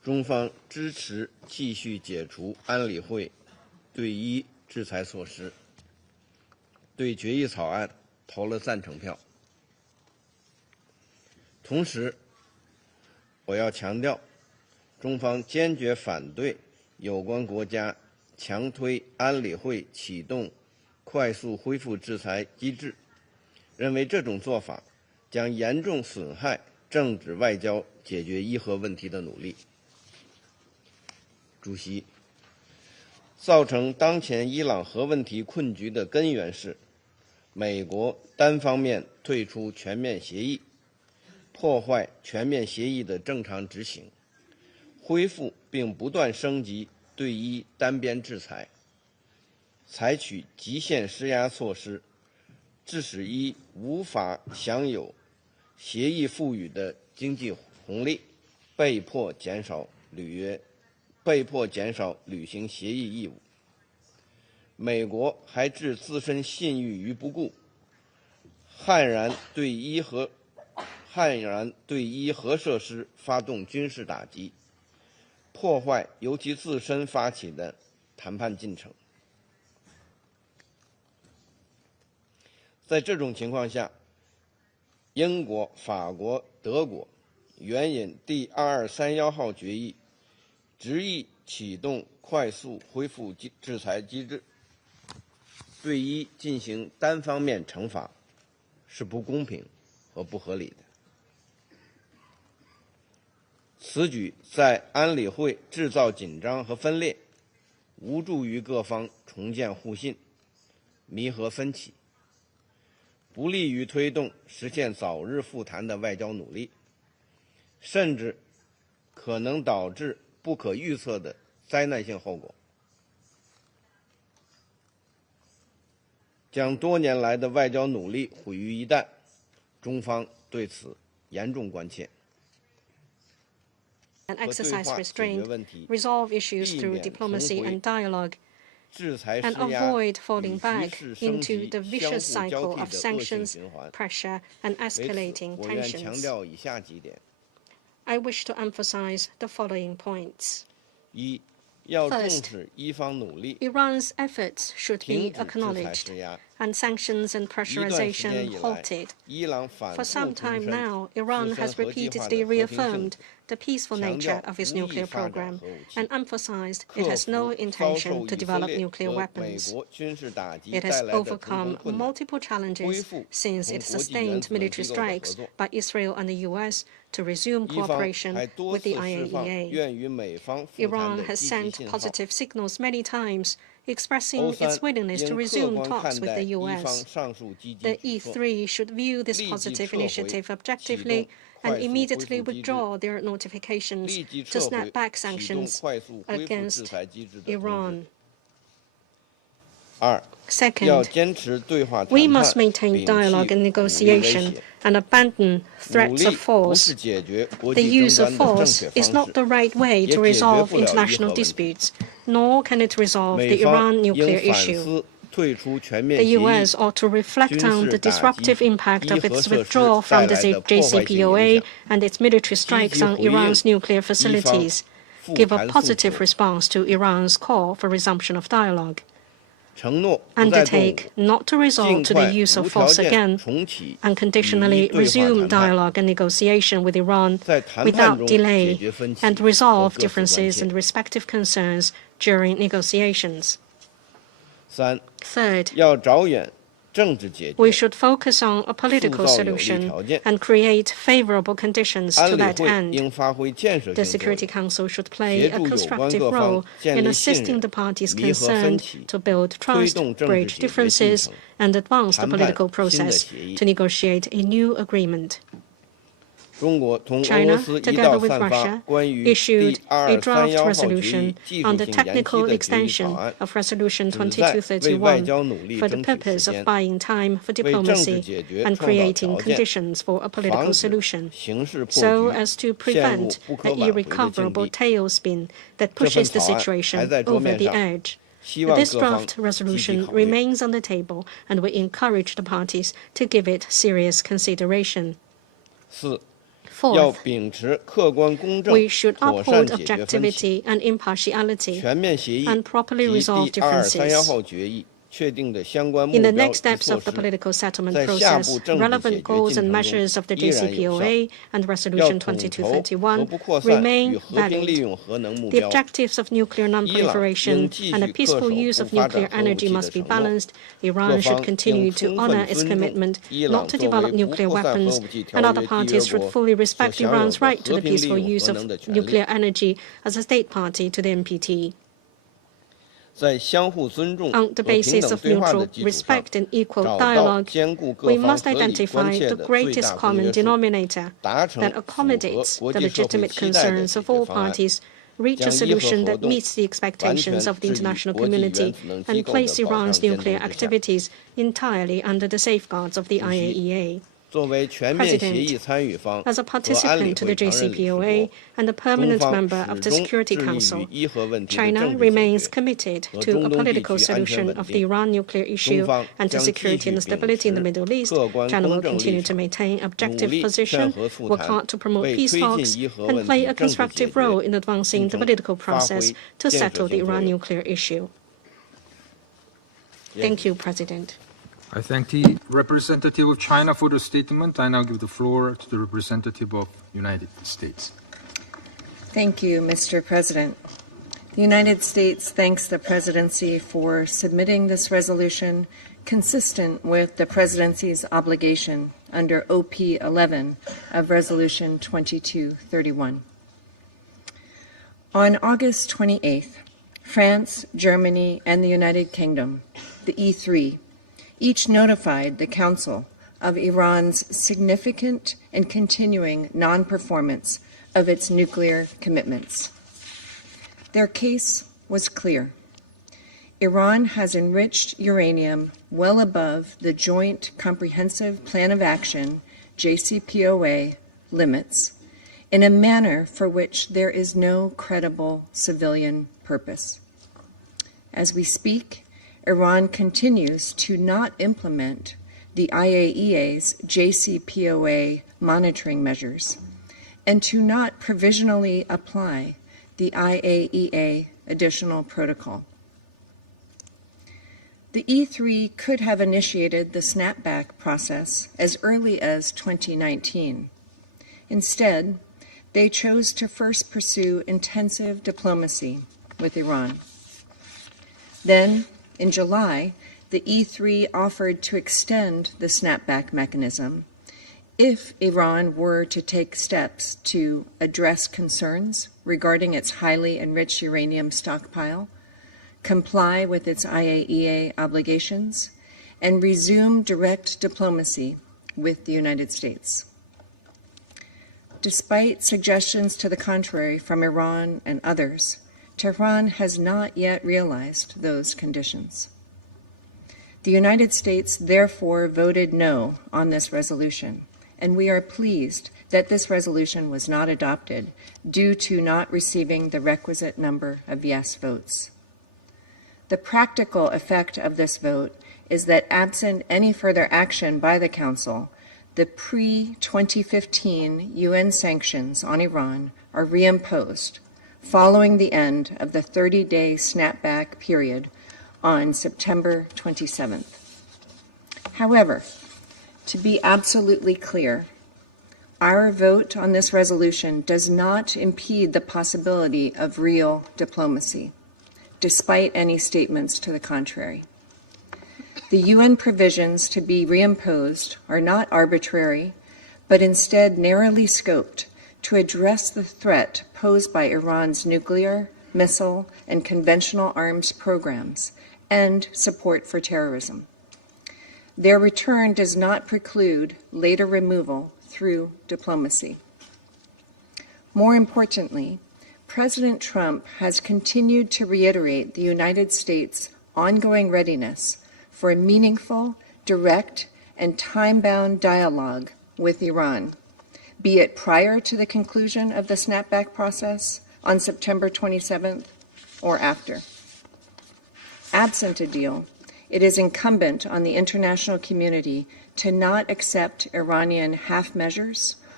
中方支持继续解除安理会对伊制裁措施，对决议草案投了赞成票。同时，我要强调，中方坚决反对有关国家强推安理会启动快速恢复制裁机制，认为这种做法将严重损害政治外交解决伊核问题的努力。主席，造成当前伊朗核问题困局的根源是美国单方面退出全面协议，破坏全面协议的正常执行，恢复并不断升级对伊单边制裁，采取极限施压措施，致使伊无法享有协议赋予的经济红利，被迫减少履行协议义务。美国还置自身信誉于不顾，悍然对伊核设施发动军事打击，破坏由其自身发起的谈判进程。在这种情况下，英国、法国、德国援引第2231号决议，执意启动快速恢复制裁机制，对伊进行单方面惩罚，是不公平和不合理的。此举在安理会制造紧张和分裂，无助于各方重建互信、弥合分歧，不利于推动实现早日复谈的外交努力，甚至可能导致不可预测的灾难性后果，将多年来的外交努力毁于一旦，中方对此严重关切。And exercise restraint, resolve issues through diplomacy and dialogue, and avoid falling back into the vicious cycle of sanctions, pressure, and escalating tensions. I wish to emphasize the following points. First, Iran's efforts should be acknowledged and sanctions and pressurization halted. For some time now, Iran has repeatedly reaffirmed the peaceful nature of its nuclear program and emphasized it has no intention to develop nuclear weapons. It has overcome multiple challenges since it sustained military strikes by Israel and the US to resume cooperation with the IAEA. Iran has sent positive signals many times, expressing its willingness to resume talks with the US. The E3 should view this positive initiative objectively and immediately withdraw their notifications to snap back sanctions against Iran. Second, we must maintain dialogue and negotiation and abandon threats of force. The use of force is not the right way to resolve international disputes, nor can it resolve the Iran nuclear issue. The U.S. ought to reflect on the disruptive impact of its withdrawal from the JCPOA and its military strikes on Iran's nuclear facilities, give a positive response to Iran's call for resumption of dialogue, undertake not to resort to the use of force again, unconditionally resume dialogue and negotiation with Iran without delay, and resolve differences and respective concerns during negotiations. Third, we should focus on a political solution and create favorable conditions to that end. The Security Council should play a constructive role in assisting the parties concerned to build trust, bridge differences, and advance the political process to negotiate a new agreement. China, together with Russia, issued a draft resolution on the technical extension of Resolution 2231 for the purpose of buying time for diplomacy and creating conditions for a political solution, so as to prevent an irrecoverable tailspin that pushes the situation over the edge. This draft resolution remains on the table, and we encourage the parties to give it serious consideration. Fourth, we should uphold objectivity and impartiality and properly resolve differences. In the next steps of the political settlement process, relevant goals and measures of the JCPOA and Resolution 2231 remain valid. The objectives of nuclear non-proliferation and the peaceful use of nuclear energy must be balanced. Iran should continue to honor its commitment not to develop nuclear weapons, and other parties should fully respect Iran's right to the peaceful use of nuclear energy as a state party to the NPT. On the basis of mutual respect and equal dialogue, we must identify the greatest common denominator that accommodates the legitimate concerns of all parties, reach a solution that meets the expectations of the international community, and place Iran's nuclear activities entirely under the safeguards of the IAEA. President, as a participant to the JCPOA and a permanent member of the Security Council, China remains committed to a political solution of the Iran nuclear issue and to security and stability in the Middle East. China will continue to maintain an objective position, work hard to promote peace talks, and play a constructive role in advancing the political process to settle the Iran nuclear issue. Thank you, President. I thank the representative of China for the statement. I now give the floor to the representative of the United States. Thank you, Mr. President. The United States thanks the Presidency for submitting this resolution consistent with the Presidency's obligation under OP 11 of Resolution 2231. On August 28th, France, Germany, and the United Kingdom, the E3, each notified the Council of Iran's significant and continuing non-performance of its nuclear commitments. Their case was clear. Iran has enriched uranium well above the Joint Comprehensive Plan of Action, JCPOA, limits in a manner for which there is no credible civilian purpose. As we speak, Iran continues to not implement the IAEA's JCPOA monitoring measures and to not provisionally apply the IAEA additional protocol. The E3 could have initiated the snapback process as early as 2019. Instead, they chose to first pursue intensive diplomacy with Iran. Then, in July, the E3 offered to extend the snapback mechanism if Iran were to take steps to address concerns regarding its highly enriched uranium stockpile, comply with its IAEA obligations, and resume direct diplomacy with the United States. Despite suggestions to the contrary from Iran and others, Tehran has not yet realized those conditions. The United States therefore voted no on this resolution, and we are pleased that this resolution was not adopted due to not receiving the requisite number of yes votes. The practical effect of this vote is that absent any further action by the Council, the pre-2015 UN sanctions on Iran are reimposed following the end of the 30-day snapback period on September 27th. However, to be absolutely clear, our vote on this resolution does not impede the possibility of real diplomacy, despite any statements to the contrary. The UN provisions to be reimposed are not arbitrary, but instead narrowly scoped to address the threat posed by Iran's nuclear, missile, and conventional arms programs and support for terrorism. Their return does not preclude later removal through diplomacy. More importantly, President Trump has continued to reiterate the United States' ongoing readiness for a meaningful, direct, and time-bound dialogue with Iran, be it prior to the conclusion of the snapback process on September 27th or after. Absent a deal, it is incumbent on the international community to not accept Iranian half measures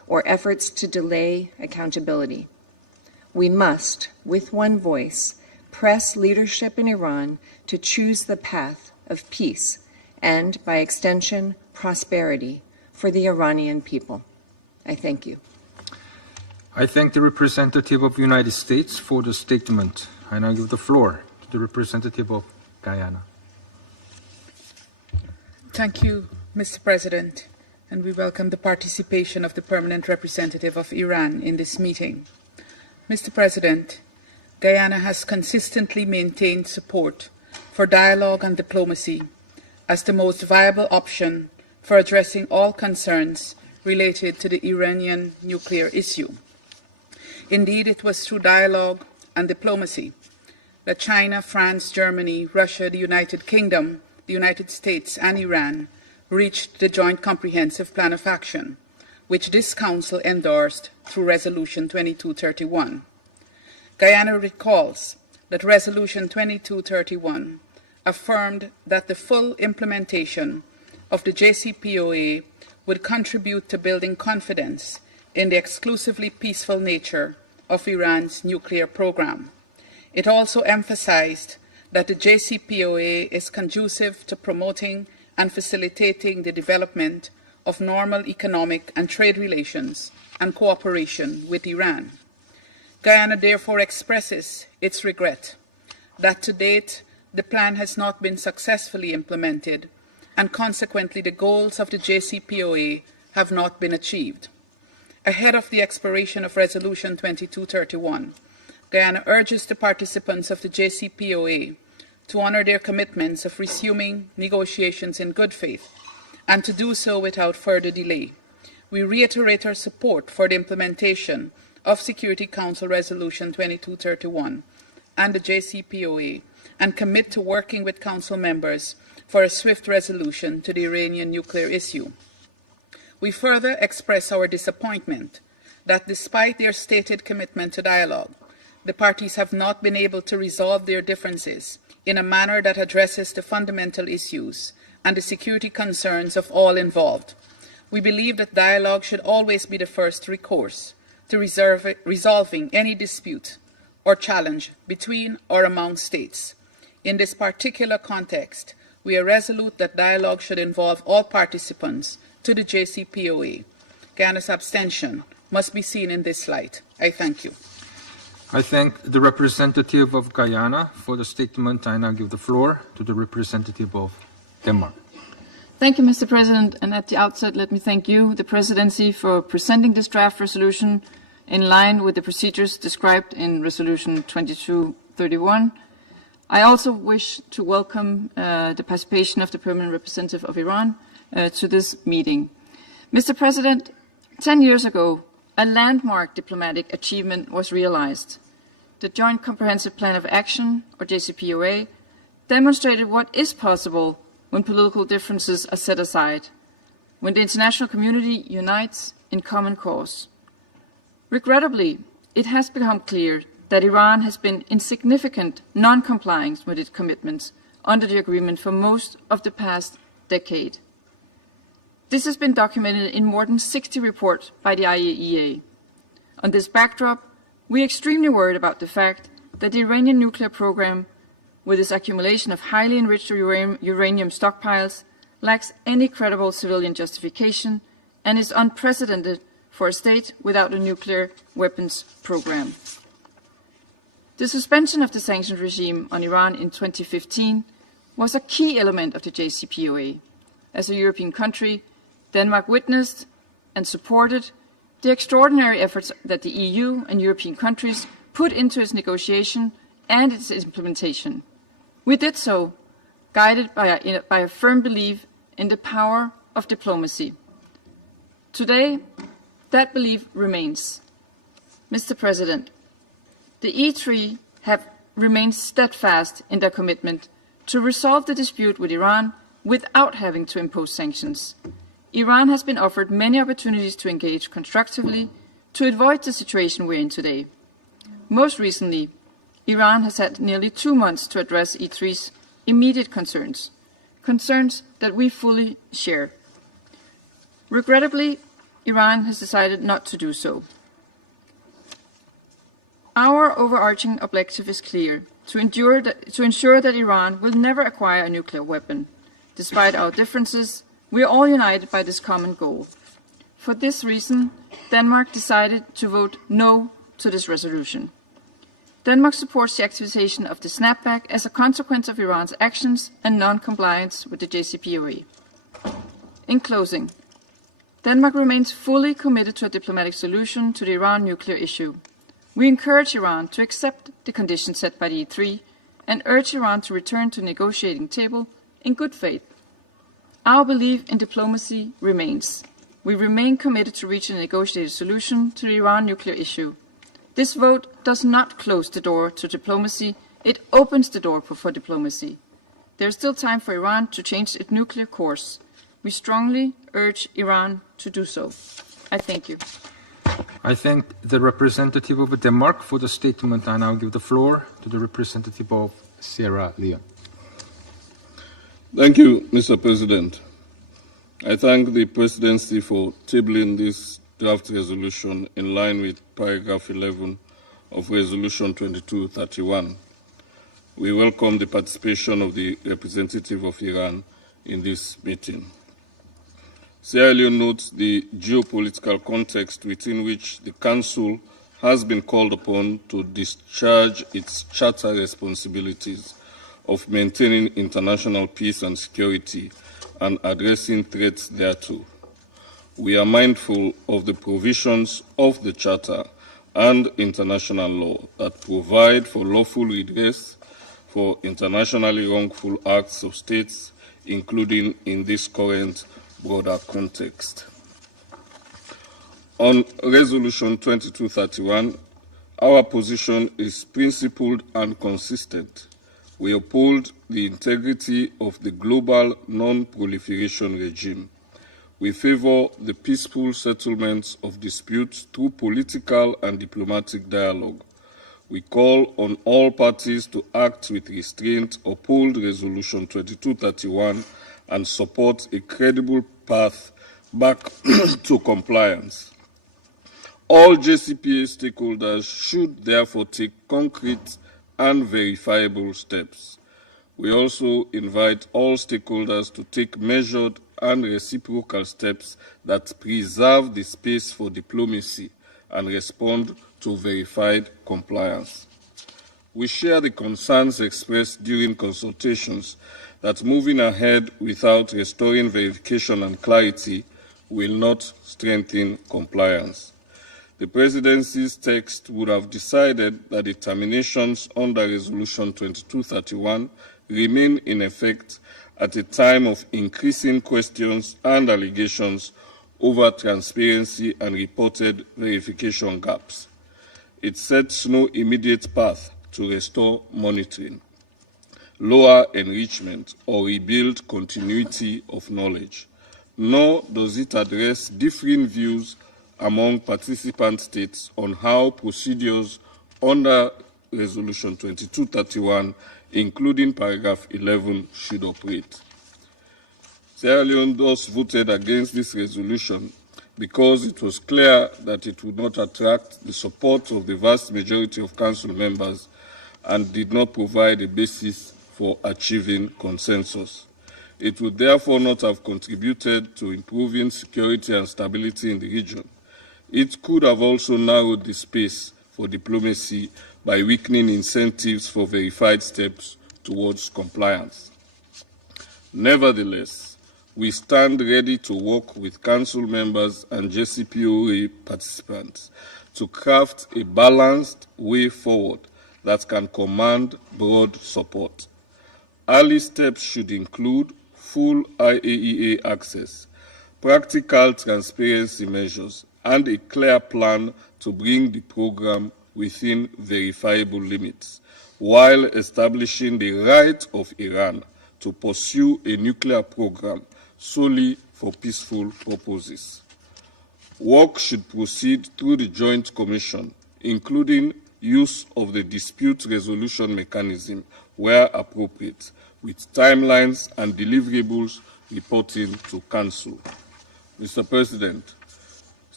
or efforts to delay accountability. We must, with one voice, press leadership in Iran to choose the path of peace and, by extension, prosperity for the Iranian people. I thank you. I thank the representative of the United States for the statement. I now give the floor to the representative of Guyana. Thank you, Mr. President, and we welcome the participation of the permanent representative of Iran in this meeting. Mr. President, Guyana has consistently maintained support for dialogue and diplomacy as the most viable option for addressing all concerns related to the Iranian nuclear issue. Indeed, it was through dialogue and diplomacy that China, France, Germany, Russia, the United Kingdom, the United States, and Iran reached the Joint Comprehensive Plan of Action, which this Council endorsed through Resolution 2231. Guyana recalls that Resolution 2231 affirmed that the full implementation of the JCPOA would contribute to building confidence in the exclusively peaceful nature of Iran's nuclear program. It also emphasized that the JCPOA is conducive to promoting and facilitating the development of normal economic and trade relations and cooperation with Iran. Guyana therefore expresses its regret that to date the plan has not been successfully implemented and consequently the goals of the JCPOA have not been achieved. Ahead of the expiration of Resolution 2231, Guyana urges the participants of the JCPOA to honor their commitments of resuming negotiations in good faith and to do so without further delay. We reiterate our support for the implementation of Security Council Resolution 2231 and the JCPOA and commit to working with Council members for a swift resolution to the Iranian nuclear issue. We further express our disappointment that despite their stated commitment to dialogue, the parties have not been able to resolve their differences in a manner that addresses the fundamental issues and the security concerns of all involved. We believe that dialogue should always be the first recourse to resolving any dispute or challenge between or among states. In this particular context, we are resolute that dialogue should involve all participants to the JCPOA. Guyana's abstention must be seen in this light. I thank you. I thank the representative of Guyana for the statement. I now give the floor to the representative of Denmark. Thank you, Mr. President. And at the outset, let me thank you, the Presidency, for presenting this draft resolution in line with the procedures described in Resolution 2231. I also wish to welcome the participation of the Permanent Representative of Iran to this meeting. Mr. President, 10 years ago, a landmark diplomatic achievement was realized. The Joint Comprehensive Plan of Action, or JCPOA, demonstrated what is possible when political differences are set aside, when the international community unites in common cause. Regrettably, it has become clear that Iran has been in significant non-compliance with its commitments under the agreement for most of the past decade. This has been documented in more than 60 reports by the IAEA. On this backdrop, we are extremely worried about the fact that the Iranian nuclear program, with its accumulation of highly enriched uranium stockpiles, lacks any credible civilian justification and is unprecedented for a state without a nuclear weapons program. The suspension of the sanctions regime on Iran in 2015 was a key element of the JCPOA. As a European country, Denmark witnessed and supported the extraordinary efforts that the EU and European countries put into its negotiation and its implementation. We did so, guided by a firm belief in the power of diplomacy. Today, that belief remains. Mr. President, the E3 have remained steadfast in their commitment to resolve the dispute with Iran without having to impose sanctions. Iran has been offered many opportunities to engage constructively to avoid the situation we're in today. Most recently, Iran has had nearly 2 months to address E3's immediate concerns that we fully share. Regrettably, Iran has decided not to do so. Our overarching objective is clear: to ensure that Iran will never acquire a nuclear weapon. Despite our differences, we are all united by this common goal. For this reason, Denmark decided to vote no to this resolution. Denmark supports the activation of the snapback as a consequence of Iran's actions and non-compliance with the JCPOA. In closing, Denmark remains fully committed to a diplomatic solution to the Iran nuclear issue. We encourage Iran to accept the conditions set by the E3 and urge Iran to return to the negotiating table in good faith. Our belief in diplomacy remains. We remain committed to reaching a negotiated solution to the Iran nuclear issue. This vote does not close the door to diplomacy, it opens the door for diplomacy. There is still time for Iran to change its nuclear course. We strongly urge Iran to do so. I thank you. I thank the representative of Denmark for the statement. I now give the floor to the representative of Sierra Leone. Thank you, Mr. President. I thank the Presidency for tabling this draft resolution in line with paragraph 11 of Resolution 2231. We welcome the participation of the representative of Iran in this meeting. Sierra Leone notes the geopolitical context within which the Council has been called upon to discharge its charter responsibilities of maintaining international peace and security and addressing threats thereto. We are mindful of the provisions of the Charter and international law that provide for lawful redress for internationally wrongful acts of states, including in this current broader context. On Resolution 2231, our position is principled and consistent. We uphold the integrity of the global non-proliferation regime. We favor the peaceful settlements of disputes through political and diplomatic dialogue. We call on all parties to act with restraint, uphold Resolution 2231, and support a credible path back to compliance. All JCPOA stakeholders should therefore take concrete and verifiable steps. We also invite all stakeholders to take measured and reciprocal steps that preserve the space for diplomacy and respond to verified compliance. We share the concerns expressed during consultations that moving ahead without restoring verification and clarity will not strengthen compliance. The Presidency's text would have decided that the terminations under Resolution 2231 remain in effect at a time of increasing questions and allegations over transparency and reported verification gaps. It sets no immediate path to restore monitoring, lower enrichment, or rebuild continuity of knowledge, nor does it address differing views among participant states on how procedures under Resolution 2231, including paragraph 11, should operate. Sierra Leone thus voted against this resolution because it was clear that it would not attract the support of the vast majority of Council members and did not provide a basis for achieving consensus. It would therefore not have contributed to improving security and stability in the region. It could have also narrowed the space for diplomacy by weakening incentives for verified steps towards compliance. Nevertheless, we stand ready to work with Council members and JCPOA participants to craft a balanced way forward that can command broad support. Early steps should include full IAEA access, practical transparency measures, and a clear plan to bring the program within verifiable limits, while establishing the right of Iran to pursue a nuclear program solely for peaceful purposes. Work should proceed through the Joint Commission, including use of the dispute resolution mechanism where appropriate, with timelines and deliverables reporting to Council. Mr. President,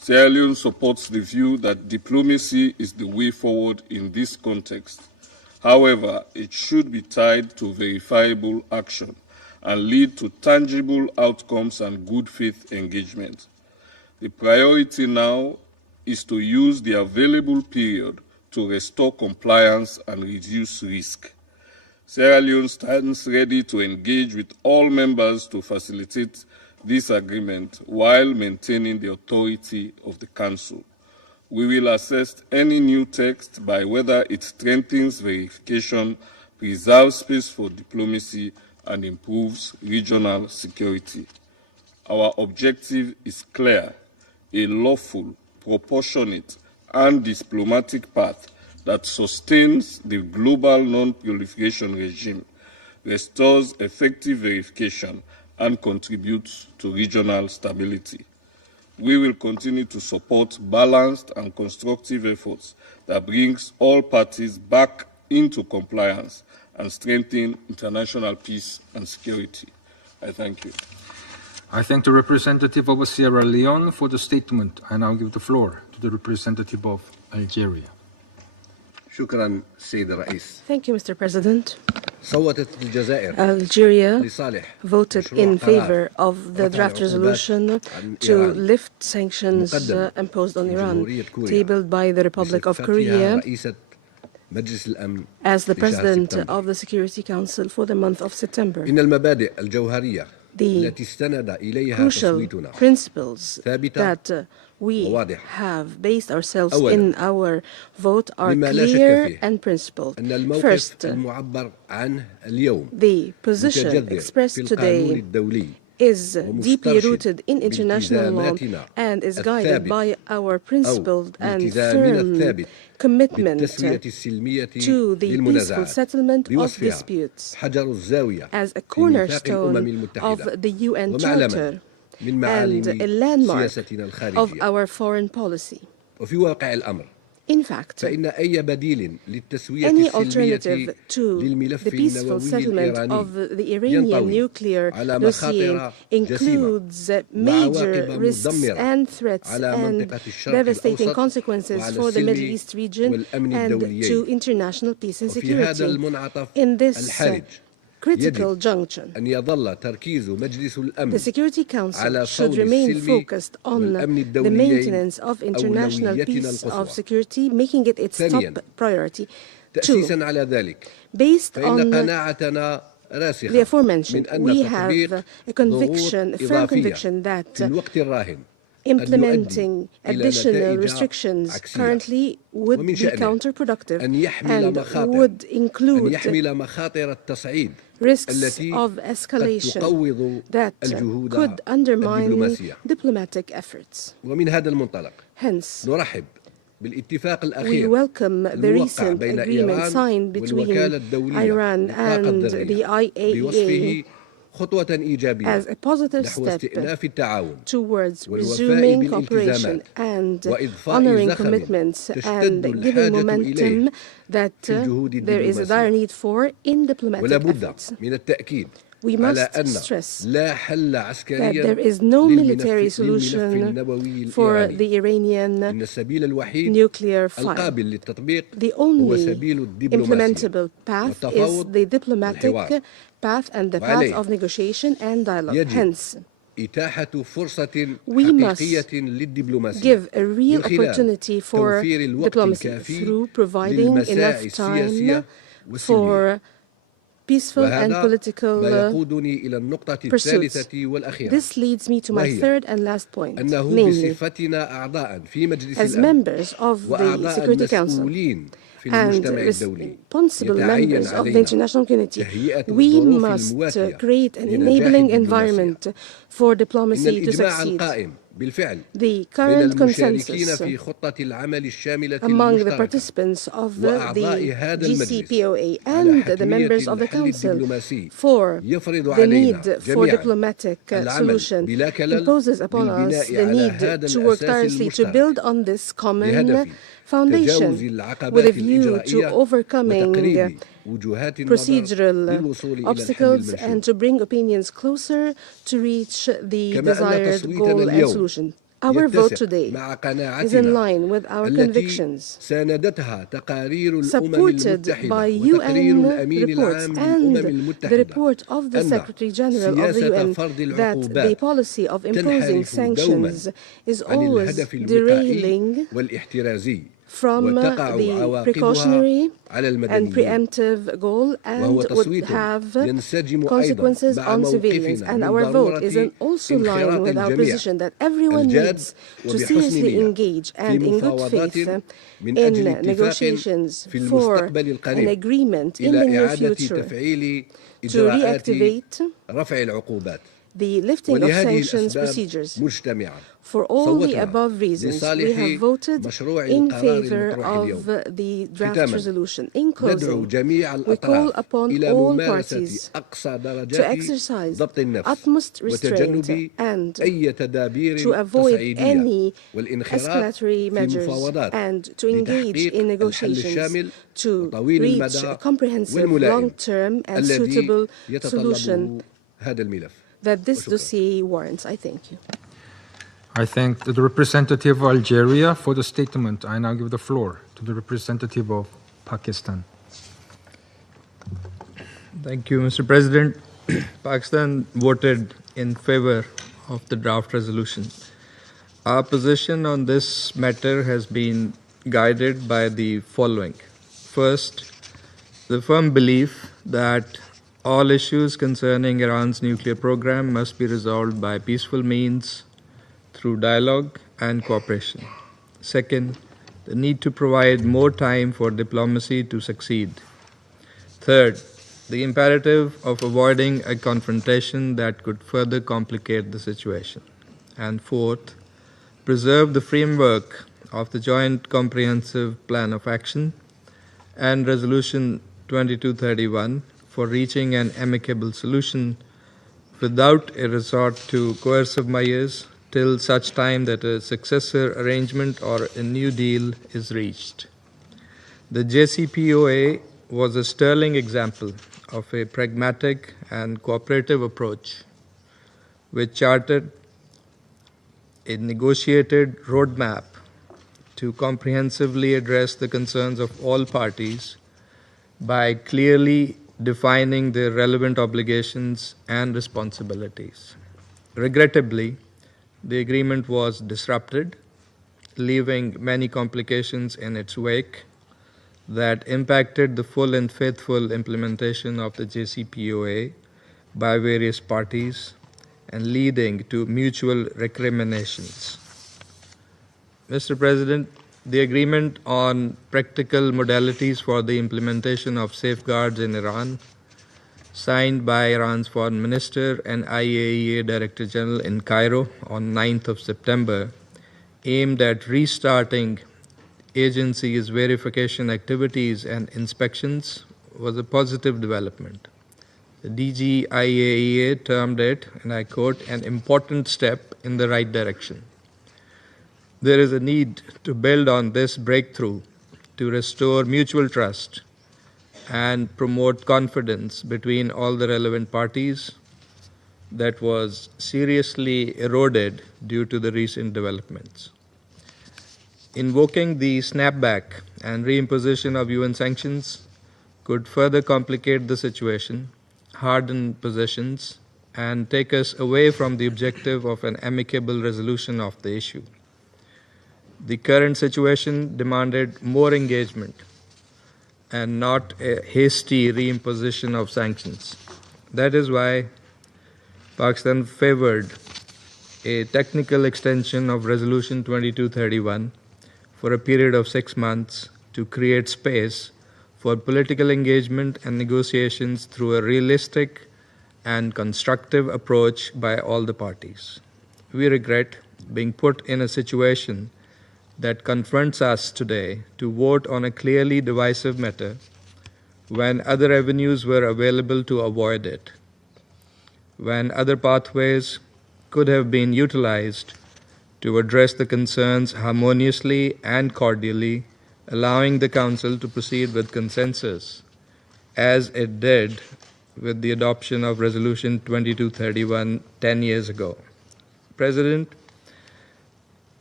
Sierra Leone supports the view that diplomacy is the way forward in this context. However, it should be tied to verifiable action and lead to tangible outcomes and good faith engagement. The priority now is to use the available period to restore compliance and reduce risk. Sierra Leone stands ready to engage with all members to facilitate this agreement while maintaining the authority of the Council. We will assess any new text by whether it strengthens verification, preserves space for diplomacy, and improves regional security. Our objective is clear: a lawful, proportionate, and diplomatic path that sustains the global non-proliferation regime, restores effective verification, and contributes to regional stability. We will continue to support balanced and constructive efforts that brings all parties back into compliance and strengthen international peace and security. I thank you. I thank the representative of Sierra Leone for the statement. I now give the floor to the representative of Algeria. شكرا سيد الرئيس. Thank you, Mr. President. صوتت الجزائر Algeria لصالح voted in favor of the draft resolution to lift sanctions imposed on Iran, tabled by the Republic of Korea as the President of the Security Council for the month of September. إن المبادئ الجوهرية The التي استند إليها crucial تصويتنا principles ثابتة that we وواضحة. have based ourselves أولاً، in our vote are مما لا شك clear فيه and principled. أن الموقف First, المعبر عنه اليوم the position متجذر expressed في القانون today الدولي is deeply ومسترشد rooted in international law بالتزاماتنا and is guided الثابت by our principled and بالتزامنا firm الثابت commitment بالتسوية السلمية to the peaceful للمنازعات settlement of بوصفها disputes حجر الزاوية as a في ميثاق الأمم cornerstone المتحدة of the UN ومعلما Charter من and معالم a landmark سياستنا of الخارجية. our foreign policy. وفي واقع الأمر In fact, فإن أي بديل للتسوية any السلمية alternative to للملف the peaceful النووي settlement الإيراني of the Iranian nuclear على dossier مخاطر includes major وعواقب risks مدمرة and threats على and منطقة الشرق devastating الأوسط consequences وعلى for the Middle السلم East region والأمن and الدوليين. to international peace and وفي هذا security. المنعطف In this الحرج critical يجب junction, أن يظل تركيز مجلس الأمن the Security Council على should صون remain السلم focused on والأمن the الدوليين maintenance of international أولويتنا peace القصوى. of security, making it its ثانياً، top priority. تأسيسا Two, على ذلك based فإن on قناعتنا the راسخة aforementioned, من أن we تطبيق have a ضغوط firm إضافية conviction that في الوقت الراهن implementing قد يؤدي إلى additional نتائج restrictions عكسية. currently would ومن be شأنه counterproductive أن يحمل and مخاطر would أن include يحمل مخاطر التصعيد risks التي of قد escalation تقوض that الجهود could undermine الدبلوماسية. diplomatic efforts. ومن هذا المنطلق Hence, نرحب بالاتفاق we الأخير welcome the الموقع recent بين agreement إيران signed between والوكالة الدولية Iran للطاقة and the الذرية IAEA بوصفه خطوة إيجابية as a positive نحو step استئناف التعاون towards والوفاء resuming cooperation بالالتزامات and وإضفاء honoring زخم commitments تشتد and giving الحاجة momentum إليه that في الجهود there is a dire الدبلوماسية. need for in diplomatic ولا بد efforts. من التأكيد We على must أن stress لا حل that عسكريا there is no military للملف solution النووي for الإيراني. the Iranian إن السبيل الوحيد nuclear file. القابل للتطبيق The هو only سبيل الدبلوماسية implementable path is والتفاوض the diplomatic والحوار. path and the path وعليه of negotiation and dialogue. يجب Hence, إتاحة فرصة we must حقيقية للدبلوماسية give a real من خلال opportunity for توفير الوقت diplomacy الكافي through providing للمساعي enough السياسية time والسلمية. for peaceful and وهذا political ما يقودني إلى النقطة pursuits. الثالثة والأخيرة This leads me to my وهي third and last point, أنه namely, بصفتنا أعضاء في مجلس as الأمن members of the وأعضاء Security Council مسؤولين في and المجتمع الدولي responsible يتعين members of the علينا international community, تهيئة we الظروف must المواتية create an لنجاح enabling الدبلوماسية. environment for إن diplomacy to الإجماع succeed. القائم بالفعل The بين current المشاركين consensus في خطة العمل الشاملة among the المشتركة participants of وأعضاء the هذا المجلس GCPOA على and the حتمية members of the الحل Council الدبلوماسي for يفرض the علينا need for جميعا diplomatic العمل solution بلا كلل imposes upon us للبناء the على need هذا to work الأساس tirelessly to المشترك build on this common بهدف foundation تجاوز العقبات with a view to الإجرائية overcoming وتقريب وجهات النظر procedural للوصول إلى الحل obstacles and المنشود. to bring opinions closer to reach the كما أن desired تصويتنا goal and اليوم solution. Our vote يتسق today مع is in قناعتنا line with our التي convictions, ساندتها تقارير الأمم supported by المتحدة وتقرير UN الأمين reports العام للأمم and the المتحدة report of the أن Secretary General of the سياسة UN فرض that the العقوبات policy of imposing تنحرف دوما sanctions is عن always الهدف الوقائي derailing والاحترازي from وتقع the عواقبها precautionary على and المدنيين preemptive goal وهو and would تصويت have ينسجم أيضا consequences مع on civilians. موقفنا And من our vote is ضرورة also in line انخراط with our الجميع position that everyone الجاد needs to وبحسن seriously نية engage في and in good مفاوضات faith من أجل in اتفاق negotiations في for المستقبل an القريب agreement in the إلى near إعادة future تفعيل to إجراءات reactivate رفع العقوبات the lifting of ولهذه sanctions الأسباب procedures. مجتمعا For all the صوتنا above reasons, we have لصالح voted مشروع in القرار favor المطروح of اليوم. the draft ختاما resolution. In ندعو closing, جميع we call الأطراف upon إلى all ممارسة parties أقصى to درجات exercise ضبط النفس utmost restraint وتجنب and أي to تدابير avoid تصعيدية any والانخراط escalatory في measures مفاوضات and to engage لتحقيق in الحل negotiations الشامل to وطويل reach المدى a comprehensive, والملائم long-term and الذي suitable يتطلبه solution هذا الملف. that this وشكرا. dossier warrants. I thank you. I thank the representative of Algeria for the statement. I now give the floor to the representative of Pakistan. Thank you, Mr. President. Pakistan voted in favor of the draft resolution. Our position on this matter has been guided by the following. First, the firm belief that all issues concerning Iran's nuclear program must be resolved by peaceful means through dialogue and cooperation. Second, the need to provide more time for diplomacy to succeed. Third, the imperative of avoiding a confrontation that could further complicate the situation. And fourth, preserve the framework of the Joint Comprehensive Plan of Action and Resolution 2231 for reaching an amicable solution without a resort to coercive measures till such time that a successor arrangement or a new deal is reached. The JCPOA was a sterling example of a pragmatic and cooperative approach which charted a negotiated roadmap to comprehensively address the concerns of all parties by clearly defining their relevant obligations and responsibilities. Regrettably, the agreement was disrupted, leaving many complications in its wake that impacted the full and faithful implementation of the JCPOA by various parties and leading to mutual recriminations. Mr. President, the agreement on practical modalities for the implementation of safeguards in Iran, signed by Iran's Foreign Minister and IAEA Director General in Cairo on 9th of September, aimed at restarting agency's verification activities and inspections, was a positive development. The DG IAEA termed it, and I quote, an important step in the right direction. There is a need to build on this breakthrough to restore mutual trust and promote confidence between all the relevant parties that was seriously eroded due to the recent developments. Invoking the snapback and reimposition of UN sanctions could further complicate the situation, harden positions, and take us away from the objective of an amicable resolution of the issue. The current situation demanded more engagement and not a hasty reimposition of sanctions. That is why Pakistan favored a technical extension of Resolution 2231 for a period of 6 months to create space for political engagement and negotiations through a realistic and constructive approach by all the parties. We regret being put in a situation that confronts us today to vote on a clearly divisive matter when other avenues were available to avoid it, when other pathways could have been utilized to address the concerns harmoniously and cordially, allowing the Council to proceed with consensus, as it did with the adoption of Resolution 2231 10 years ago. President,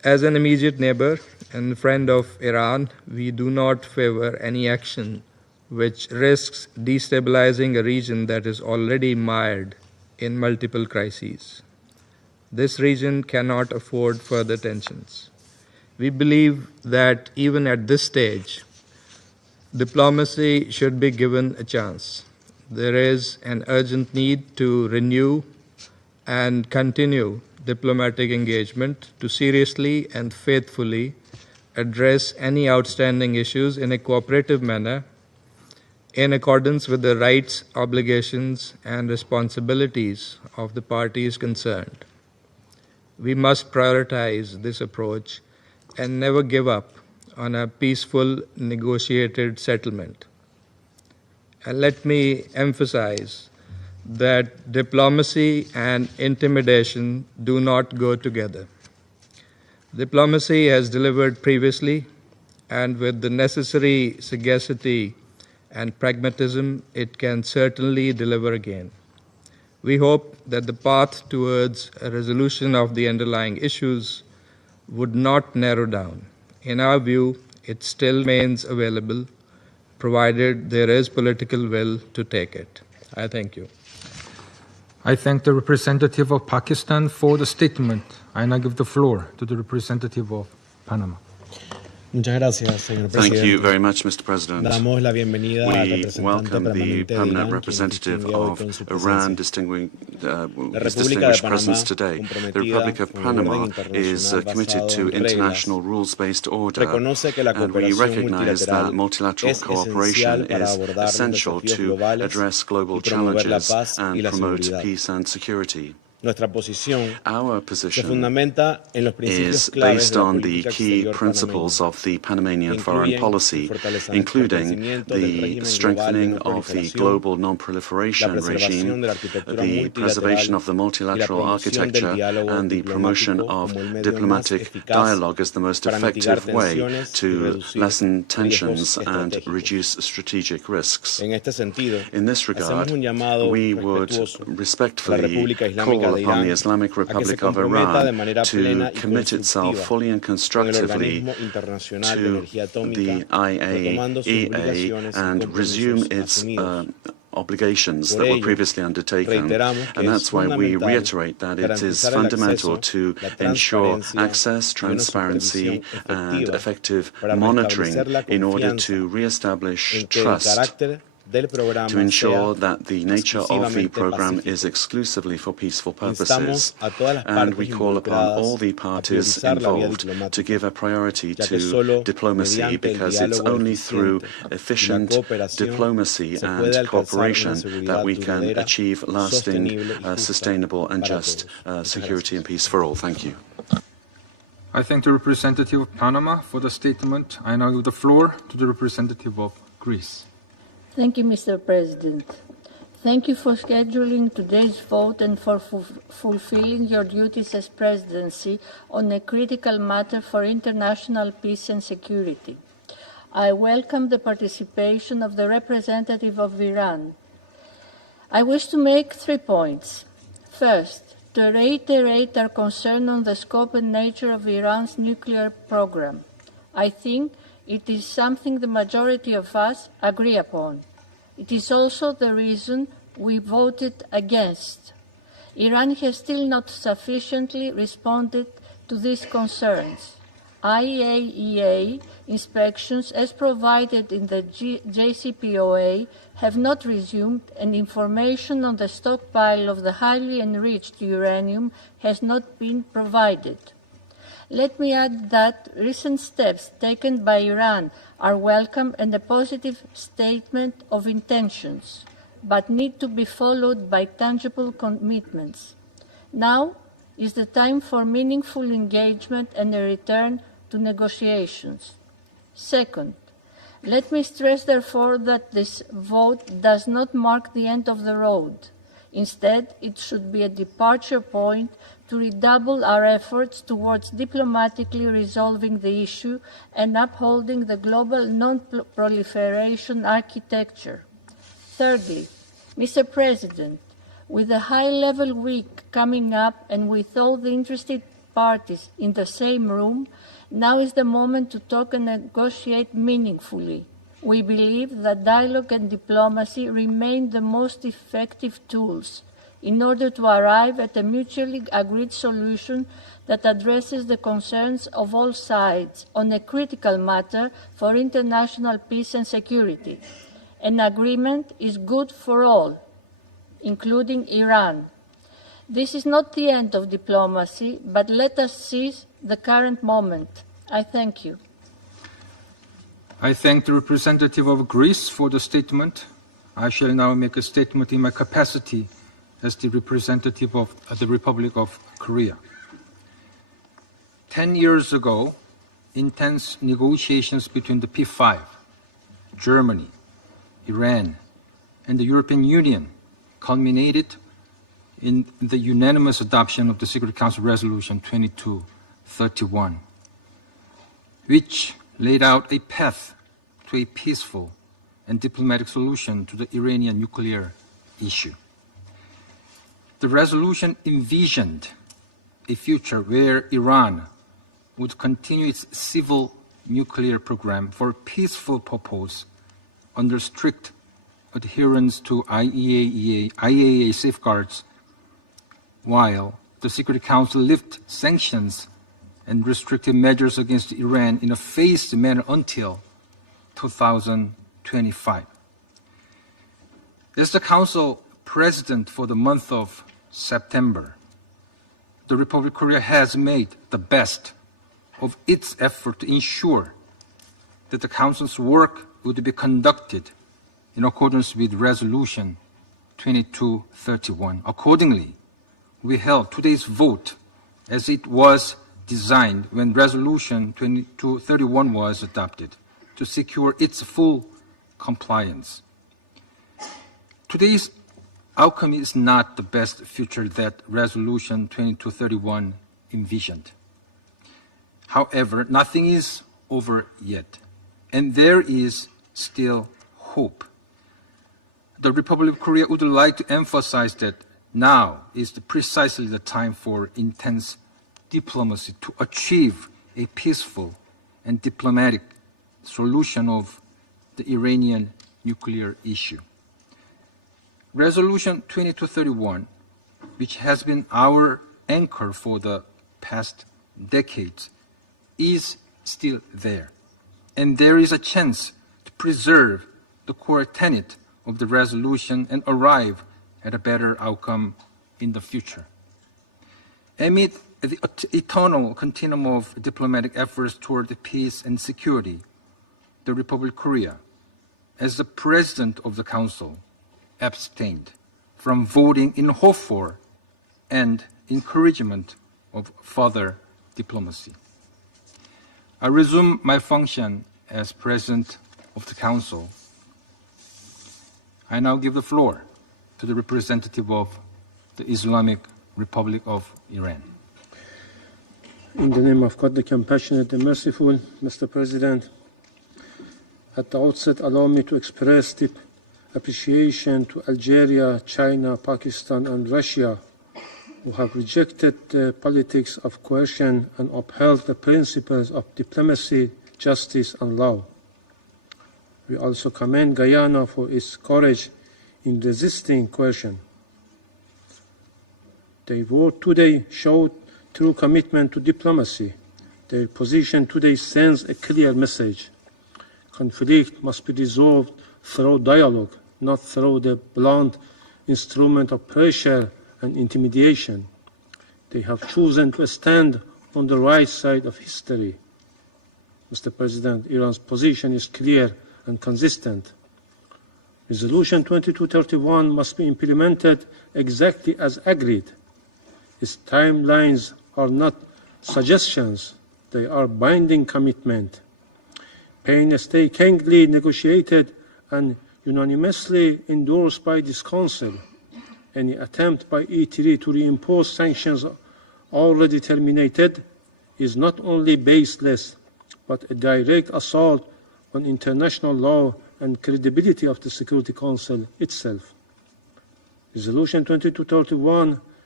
As an immediate neighbor and friend of Iran, we do not favor any action which risks destabilizing a region that is already mired in multiple crises. This region cannot afford further tensions. We believe that even at this stage, diplomacy should be given a chance. There is an urgent need to renew and continue diplomatic engagement to seriously and faithfully address any outstanding issues in a cooperative manner in accordance with the rights, obligations, and responsibilities of the parties concerned. We must prioritize this approach and never give up on a peaceful, negotiated settlement. And let me emphasize that diplomacy and intimidation do not go together. Diplomacy has delivered previously, and with the necessary sagacity and pragmatism, it can certainly deliver again. We hope that the path towards a resolution of the underlying issues would not narrow down. In our view, it still remains available, provided there is political will to take it. I thank you. I thank the representative of Pakistan for the statement. I now give the floor to the representative of Panama. Muchas gracias, señor Thank presidente. you very much, Mr. President. Damos la bienvenida al We representante welcome the permanente de permanent Irán, quien representative distingue hoy of con su Iran, presencia. La his República de distinguished Panamá, presence today. The Republic of comprometida con el Panama orden is internacional committed basado to en reglas, international rules-based order, reconoce que la and we cooperación recognize that multilateral multilateral es cooperation esencial para is abordar los essential desafíos to globales address global y promover la challenges paz y and la promote seguridad. peace and security. Nuestra posición Our se position fundamenta en los principios is claves based de la on the política key exterior principles panameña, of the Panamanian que foreign incluyen policy, el including fortalecimiento del the régimen strengthening global de no of the proliferación, global la non-proliferation preservación regime, de la arquitectura the preservation multilateral of the y la multilateral promoción del architecture, diálogo and the promotion diplomático of como el medio más diplomatic eficaz dialogue as the most para mitigar effective way tensiones y to reducir lessen riesgos tensions and estratégicos. reduce strategic risks. En este sentido, In this regard, hacemos un llamado we would respetuoso a la respectfully República Islámica call de upon Irán the Islamic a que se Republic of comprometa de Iran manera to plena y commit itself constructiva fully and con el constructively Organismo Internacional de to Energía Atómica, the retomando sus IAEA obligaciones y and resume compromisos its asumidos. obligations Por that were ello, previously undertaken, reiteramos que and es that's why we fundamental reiterate that it is garantizar el fundamental acceso, to la ensure transparencia access, y una transparency, supervisión and efectiva effective para monitoring restablecer la in order confianza to re-establish en que el trust, carácter del programa to ensure sea that the nature of the exclusivamente program pacífico. is exclusively for peaceful purposes, Instamos a todas las and we partes call upon involucradas all the a parties priorizar la vía involved to diplomática, give a priority ya que to solo diplomacy, mediante el because it's diálogo only through eficiente y la efficient cooperación diplomacy se and puede alcanzar cooperation una seguridad that we can duradera, achieve lasting, sostenible y justa sustainable and para just todos. security and peace for all. Thank you. I thank the representative of Panama for the statement. I now give the floor to the representative of Greece. Thank you, Mr. President. Thank you for scheduling today's vote and for fulfilling your duties as presidency on a critical matter for international peace and security. I welcome the participation of the representative of Iran. I wish to make 3 points. First, to reiterate our concern on the scope and nature of Iran's nuclear program. I think it is something the majority of us agree upon. It is also the reason we voted against. Iran has still not sufficiently responded to these concerns. IAEA inspections, as provided in the JCPOA, have not resumed, and information on the stockpile of the highly enriched uranium has not been provided. Let me add that recent steps taken by Iran are welcome and a positive statement of intentions, but need to be followed by tangible commitments. Now is the time for meaningful engagement and a return to negotiations. Second, let me stress, therefore, that this vote does not mark the end of the road. Instead, it should be a departure point to redouble our efforts towards diplomatically resolving the issue and upholding the global non-proliferation architecture. Thirdly, Mr. President, with the high-level week coming up and with all the interested parties in the same room, now is the moment to talk and negotiate meaningfully. We believe that dialogue and diplomacy remain the most effective tools in order to arrive at a mutually agreed solution that addresses the concerns of all sides on a critical matter for international peace and security. An agreement is good for all, including Iran. This is not the end of diplomacy, but let us seize the current moment. I thank you. I thank the representative of Greece for the statement. I shall now make a statement in my capacity as the representative of the Republic of Korea. 10 years ago, intense negotiations between the P5, Germany, Iran, and the European Union culminated in the unanimous adoption of the Security Council Resolution 2231, which laid out a path to a peaceful and diplomatic solution to the Iranian nuclear issue. The resolution envisioned a future where Iran would continue its civil nuclear program for a peaceful purpose under strict adherence to IAEA safeguards, while the Security Council lifted sanctions and restrictive measures against Iran in a phased manner until 2025. As the Council President for the month of September, the Republic of Korea has made the best of its effort to ensure that the Council's work would be conducted in accordance with Resolution 2231. Accordingly, we held today's vote as it was designed when Resolution 2231 was adopted to secure its full compliance. Today's outcome is not the best future that Resolution 2231 envisioned. However, nothing is over yet, and there is still hope. The Republic of Korea would like to emphasize that now is precisely the time for intense diplomacy to achieve a peaceful and diplomatic solution of the Iranian nuclear issue. Resolution 2231, which has been our anchor for the past decades, is still there, and there is a chance to preserve the core tenet of the resolution and arrive at a better outcome in the future. Amid the eternal continuum of diplomatic efforts toward peace and security, the Republic of Korea, as the President of the Council, abstained from voting in hope for and encouragement of further diplomacy. I resume my function as President of the Council. I now give the floor to the representative of the Islamic Republic of Iran. In the name of God, the compassionate and merciful, Mr. President, at the outset, allow me to express deep appreciation to Algeria, China, Pakistan, and Russia, who have rejected the politics of coercion and upheld the principles of diplomacy, justice, and law. We also commend Guyana for its courage in resisting coercion. Their vote today showed true commitment to diplomacy. Their position today sends a clear message. Conflict must be resolved through dialogue, not through the blunt instrument of pressure and intimidation. They have chosen to stand on the right side of history. Mr. President, Iran's position is clear and consistent. Resolution 2231 must be implemented exactly as agreed. Its timelines are not suggestions, they are binding commitment. Painstakingly negotiated and unanimously endorsed by this Council, any attempt by E3 to reimpose sanctions already terminated is not only baseless, but a direct assault on international law and credibility of the Security Council itself. Resolution 2231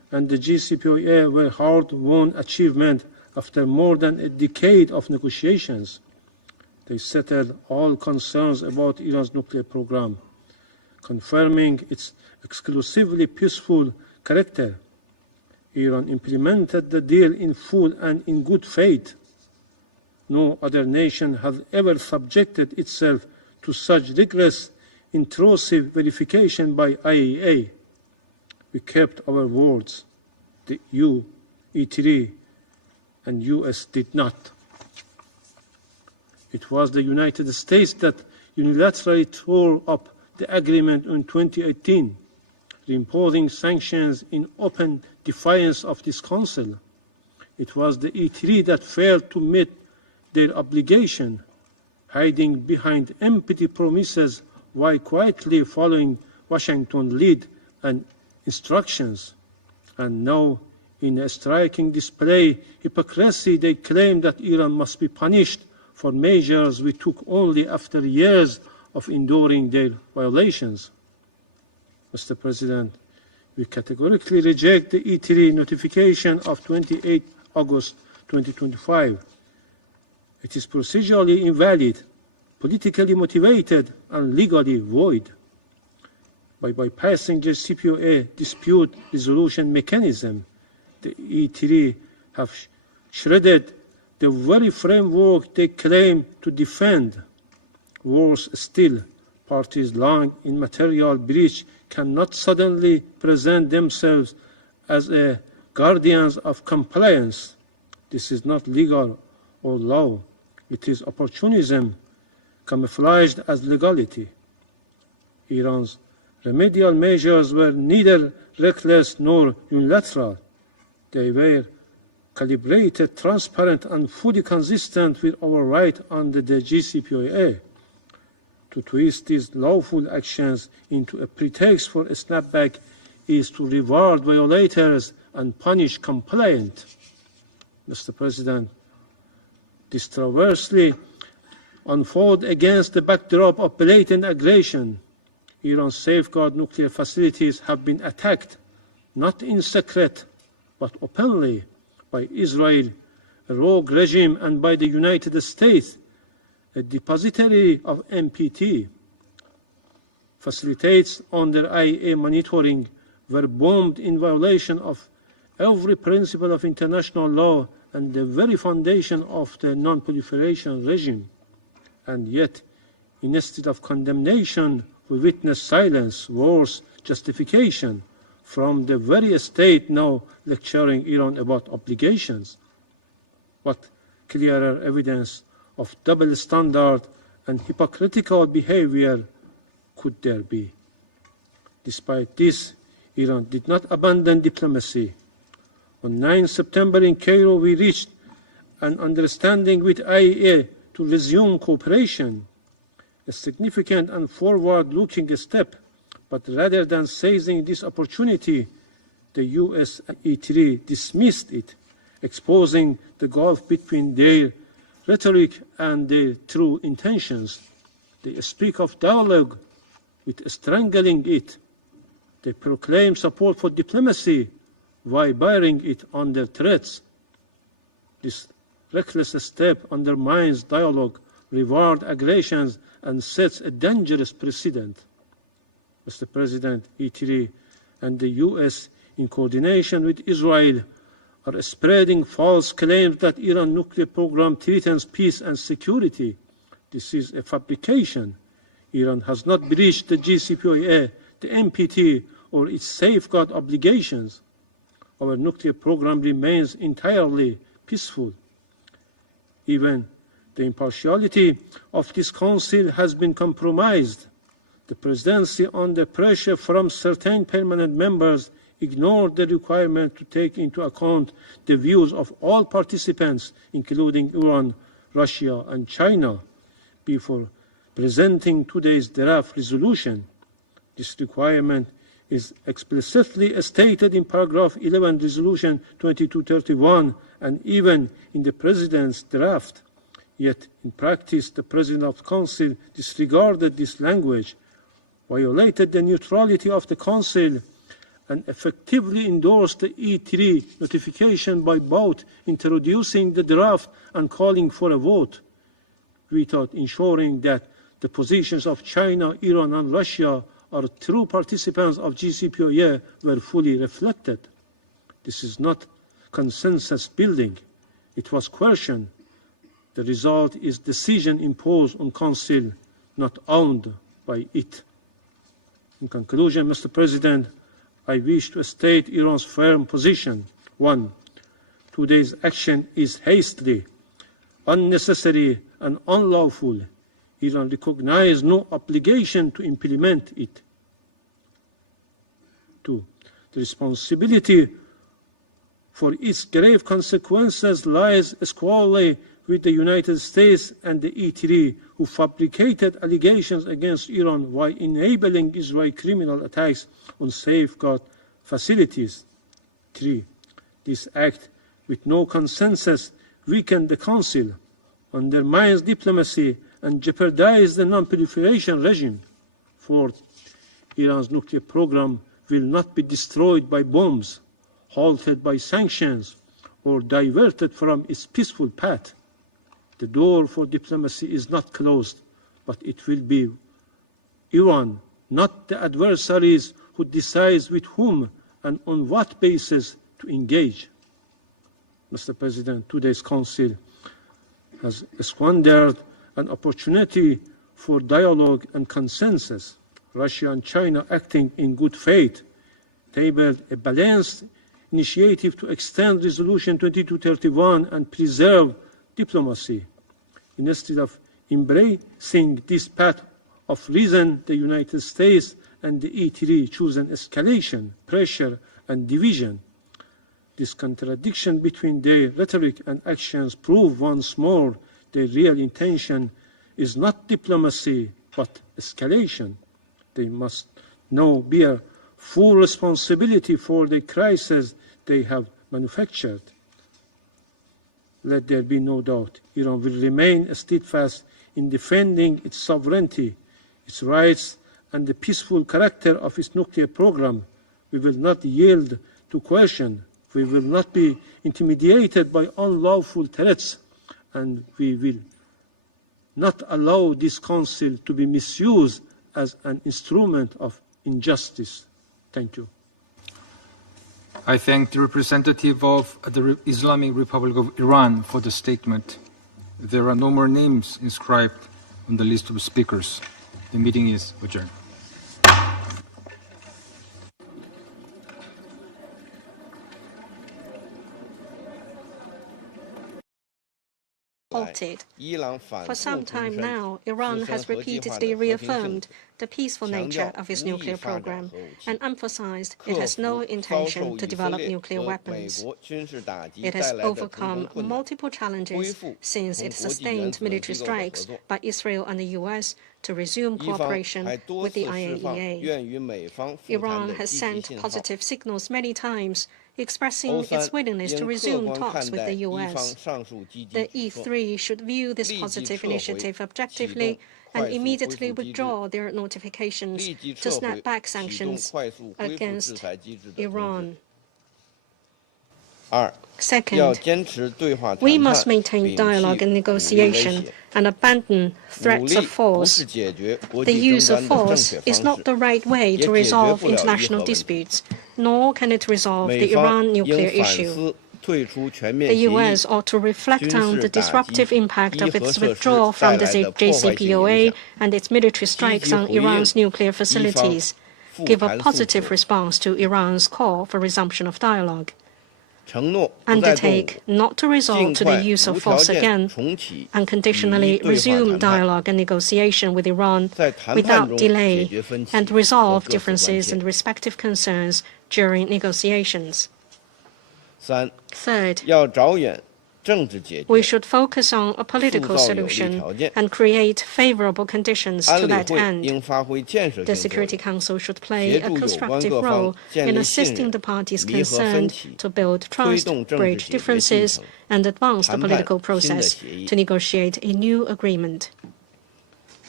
and the JCPOA were hard-won achievements after more than a decade of negotiations. They settled all concerns about Iran's nuclear program, confirming its exclusively peaceful character. Iran implemented the deal in full and in good faith. No other nation has ever subjected itself to such rigorous, intrusive verification by IAEA. We kept our words. The EU, E3, and US did not. It was the United States that unilaterally tore up the agreement in 2018, imposing sanctions in open defiance of this Council. It was the E3 that failed to meet their obligation, hiding behind empty promises while quietly following Washington's lead and instructions. And now, in a striking display of hypocrisy, they claim that Iran must be punished for measures we took only after years of enduring their violations. Mr. President, we categorically reject the E3 notification of 28 August 2025. It is procedurally invalid, politically motivated, and legally void. By bypassing the JCPOA dispute resolution mechanism, the E3 have shredded the very framework they claim to defend. Worse still, parties lying in material breach cannot suddenly present themselves as guardians of compliance. This is not legal or law. It is opportunism camouflaged as legality. Iran's remedial measures were neither reckless nor unilateral. They were calibrated, transparent, and fully consistent with our right under the JCPOA. To twist these lawful actions into a pretext for a snapback is to reward violators and punish compliant. Mr. President, this traversely unfold against the backdrop of blatant aggression. Iran's safeguard nuclear facilities have been attacked, not in secret, but openly, by Israel, a rogue regime, and by the United States, a depository of NPT. Facilitates under IAEA monitoring were bombed in violation of every principle of international law and the very foundation of the non-proliferation regime. And yet, instead of condemnation, we witness silence, worse, justification from the very state now lecturing Iran about obligations. What clearer evidence of double standard and hypocritical behavior could there be? Despite this, Iran did not abandon diplomacy. On 9 September in Cairo, we reached an understanding with IAEA to resume cooperation, a significant and forward-looking step. But rather than seizing this opportunity, the US and E3 dismissed it, exposing the gulf between their rhetoric and their true intentions. They speak of dialogue with strangling it. They proclaim support for diplomacy while burying it under threats. This reckless step undermines dialogue, rewards aggressions, and sets a dangerous precedent. Mr. President, E3 and the US, in coordination with Israel, are spreading false claims that Iran's nuclear program threatens peace and security. This is a fabrication. Iran has not breached the JCPOA, the NPT, or its safeguard obligations. Our nuclear program remains entirely peaceful. Even the impartiality of this Council has been compromised. The Presidency, under pressure from certain permanent members, ignored the requirement to take into account the views of all participants, including Iran, Russia, and China, before presenting today's draft resolution. This requirement is explicitly stated in paragraph 11 Resolution 2231 and even in the President's draft. Yet, in practice, the President of the Council disregarded this language, violated the neutrality of the Council, and effectively endorsed the E3 notification by both introducing the draft and calling for a vote, without ensuring that the positions of China, Iran, and Russia are true participants of JCPOA were fully reflected. This is not consensus building. It was coercion. The result is decision imposed on Council, not owned by it. In conclusion, Mr. President, I wish to state Iran's firm position. 1. Today's action is hastily, unnecessary, and unlawful. Iran recognizes no obligation to implement it. 2. The responsibility for its grave consequences lies squarely with the United States and the E3, who fabricated allegations against Iran while enabling Israeli criminal attacks on safeguard facilities. 3. This act, with no consensus, weakened the Council, undermines diplomacy, and jeopardizes the non-proliferation regime. 4. Iran's nuclear program will not be destroyed by bombs, halted by sanctions, or diverted from its peaceful path. The door for diplomacy is not closed, but it will be Iran, not the adversaries, who decides with whom and on what basis to engage. Mr. President, today's Council has squandered an opportunity for dialogue and consensus. Russia and China, acting in good faith, tabled a balanced initiative to extend Resolution 2231 and preserve diplomacy. Instead of embracing this path of reason, the United States and the E3 choose an escalation, pressure, and division. This contradiction between their rhetoric and actions prove once more their real intention is not diplomacy, but escalation. They must now bear full responsibility for the crisis they have manufactured. Let there be no doubt, Iran will remain steadfast in defending its sovereignty, its rights, and the peaceful character of its nuclear program. We will not yield to coercion. We will not be intimidated by unlawful threats, and we will not allow this Council to be misused as an instrument of injustice. Thank you. I thank the representative of the Islamic Republic of Iran for the statement. There are no more names inscribed on the list of speakers. The meeting is adjourned. Halted. For some time now, Iran has repeatedly reaffirmed the peaceful nature of its nuclear program and emphasized it has no intention to develop nuclear weapons. It has overcome multiple challenges since it sustained military strikes by Israel and the US to resume cooperation with the IAEA. Iran has sent positive signals many times, expressing its willingness to resume talks with the US. The E3 should view this positive initiative objectively and immediately withdraw their notifications to snap back sanctions against Iran. Second, we must maintain dialogue and negotiation and abandon threats of force. The use of force is not the right way to resolve international disputes, nor can it resolve the Iran nuclear issue. The U.S. ought to reflect on the disruptive impact of its withdrawal from the JCPOA and its military strikes on Iran's nuclear facilities, give a positive response to Iran's call for resumption of dialogue, undertake not to resort to the use of force again, unconditionally resume dialogue and negotiation with Iran without delay, and resolve differences and respective concerns during negotiations. Third, we should focus on a political solution and create favorable conditions to that end. The Security Council should play a constructive role in assisting the parties concerned to build trust, bridge differences, and advance the political process to negotiate a new agreement.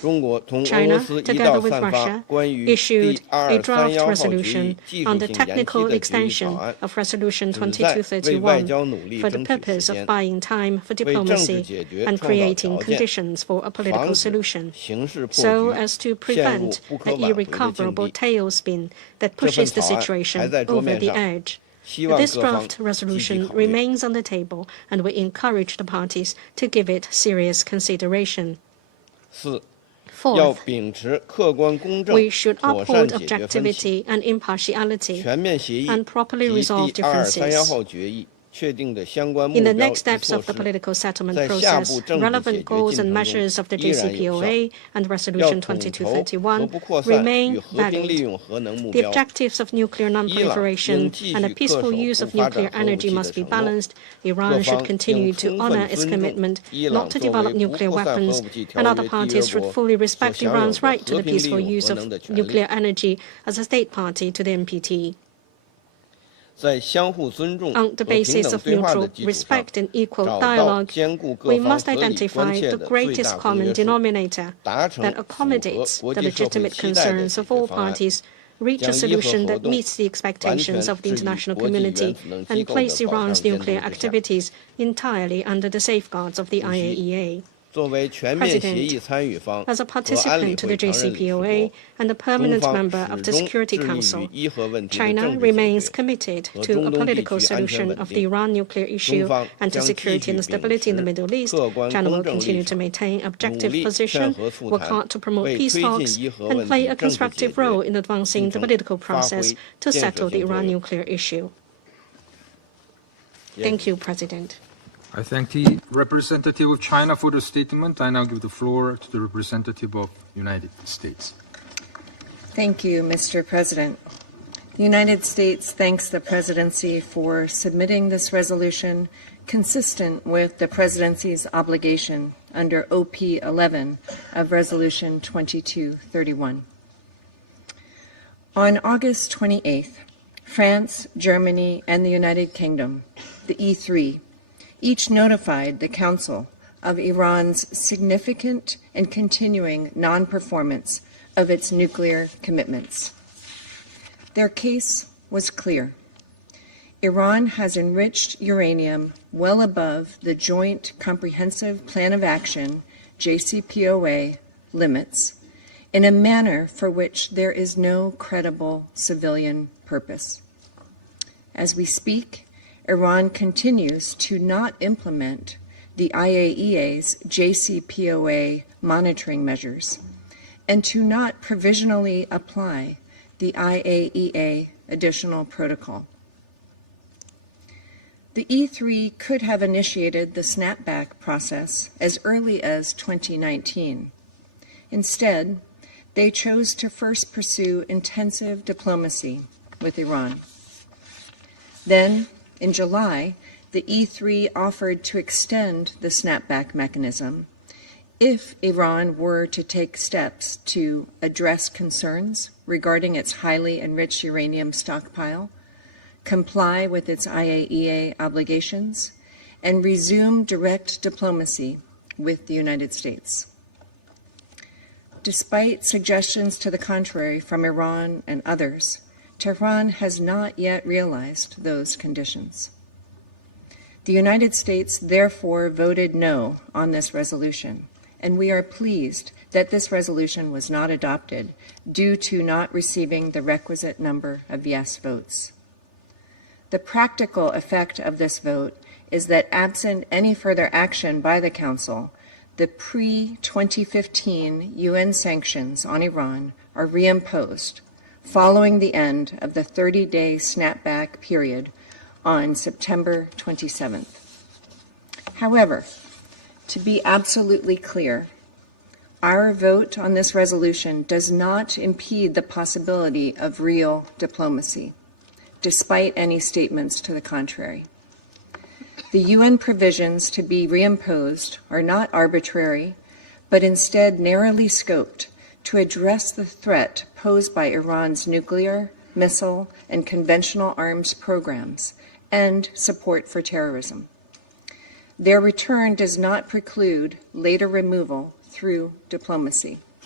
China, together with Russia, issued a draft resolution on the technical extension of Resolution 2231 for the purpose of buying time for diplomacy and creating conditions for a political solution, so as to prevent an irrecoverable tailspin that pushes the situation over the edge. This draft resolution remains on the table, and we encourage the parties to give it serious consideration. Fourth, we should uphold objectivity and impartiality and properly resolve differences. In the next steps of the political settlement process, relevant goals and measures of the JCPOA and Resolution 2231 remain valid. The objectives of nuclear non-proliferation and the peaceful use of nuclear energy must be balanced. Iran should continue to honor its commitment not to develop nuclear weapons, and other parties should fully respect Iran's right to the peaceful use of nuclear energy as a state party to the NPT. On the basis of mutual respect and equal dialogue, we must identify the greatest common denominator that accommodates the legitimate concerns of all parties, reach a solution that meets the expectations of the international community, and place Iran's nuclear activities entirely under the safeguards of the IAEA. President, as a participant to the JCPOA and a permanent member of the Security Council, China remains committed to a political solution of the Iran nuclear issue and to security and stability in the Middle East. China will continue to maintain objective position, work hard to promote peace talks, and play a constructive role in advancing the political process to settle the Iran nuclear issue. Thank you, President. I thank the representative of China for the statement. I now give the floor to the representative of the United States. Thank you, Mr. President. The United States thanks the presidency for submitting this resolution consistent with the presidency's obligation under OP 11 of Resolution 2231. On August 28th, France, Germany, and the United Kingdom, the E3, each notified the Council of Iran's significant and continuing non-performance of its nuclear commitments. Their case was clear. Iran has enriched uranium well above the Joint Comprehensive Plan of Action, JCPOA, limits in a manner for which there is no credible civilian purpose. As we speak, Iran continues to not implement the IAEA's JCPOA monitoring measures and to not provisionally apply the IAEA additional protocol. The E3 could have initiated the snapback process as early as 2019. Instead, they chose to first pursue intensive diplomacy with Iran. Then, in July, the E3 offered to extend the snapback mechanism if Iran were to take steps to address concerns regarding its highly enriched uranium stockpile, comply with its IAEA obligations, and resume direct diplomacy with the United States. Despite suggestions to the contrary from Iran and others, Tehran has not yet realized those conditions. The United States therefore voted no on this resolution, and we are pleased that this resolution was not adopted due to not receiving the requisite number of yes votes. The practical effect of this vote is that absent any further action by the Council, the pre-2015 UN sanctions on Iran are reimposed following the end of the 30-day snapback period on September 27th. However, to be absolutely clear, our vote on this resolution does not impede the possibility of real diplomacy, despite any statements to the contrary. The UN provisions to be reimposed are not arbitrary, but instead narrowly scoped to address the threat posed by Iran's nuclear, missile, and conventional arms programs and support for terrorism. Their return does not preclude later removal through diplomacy.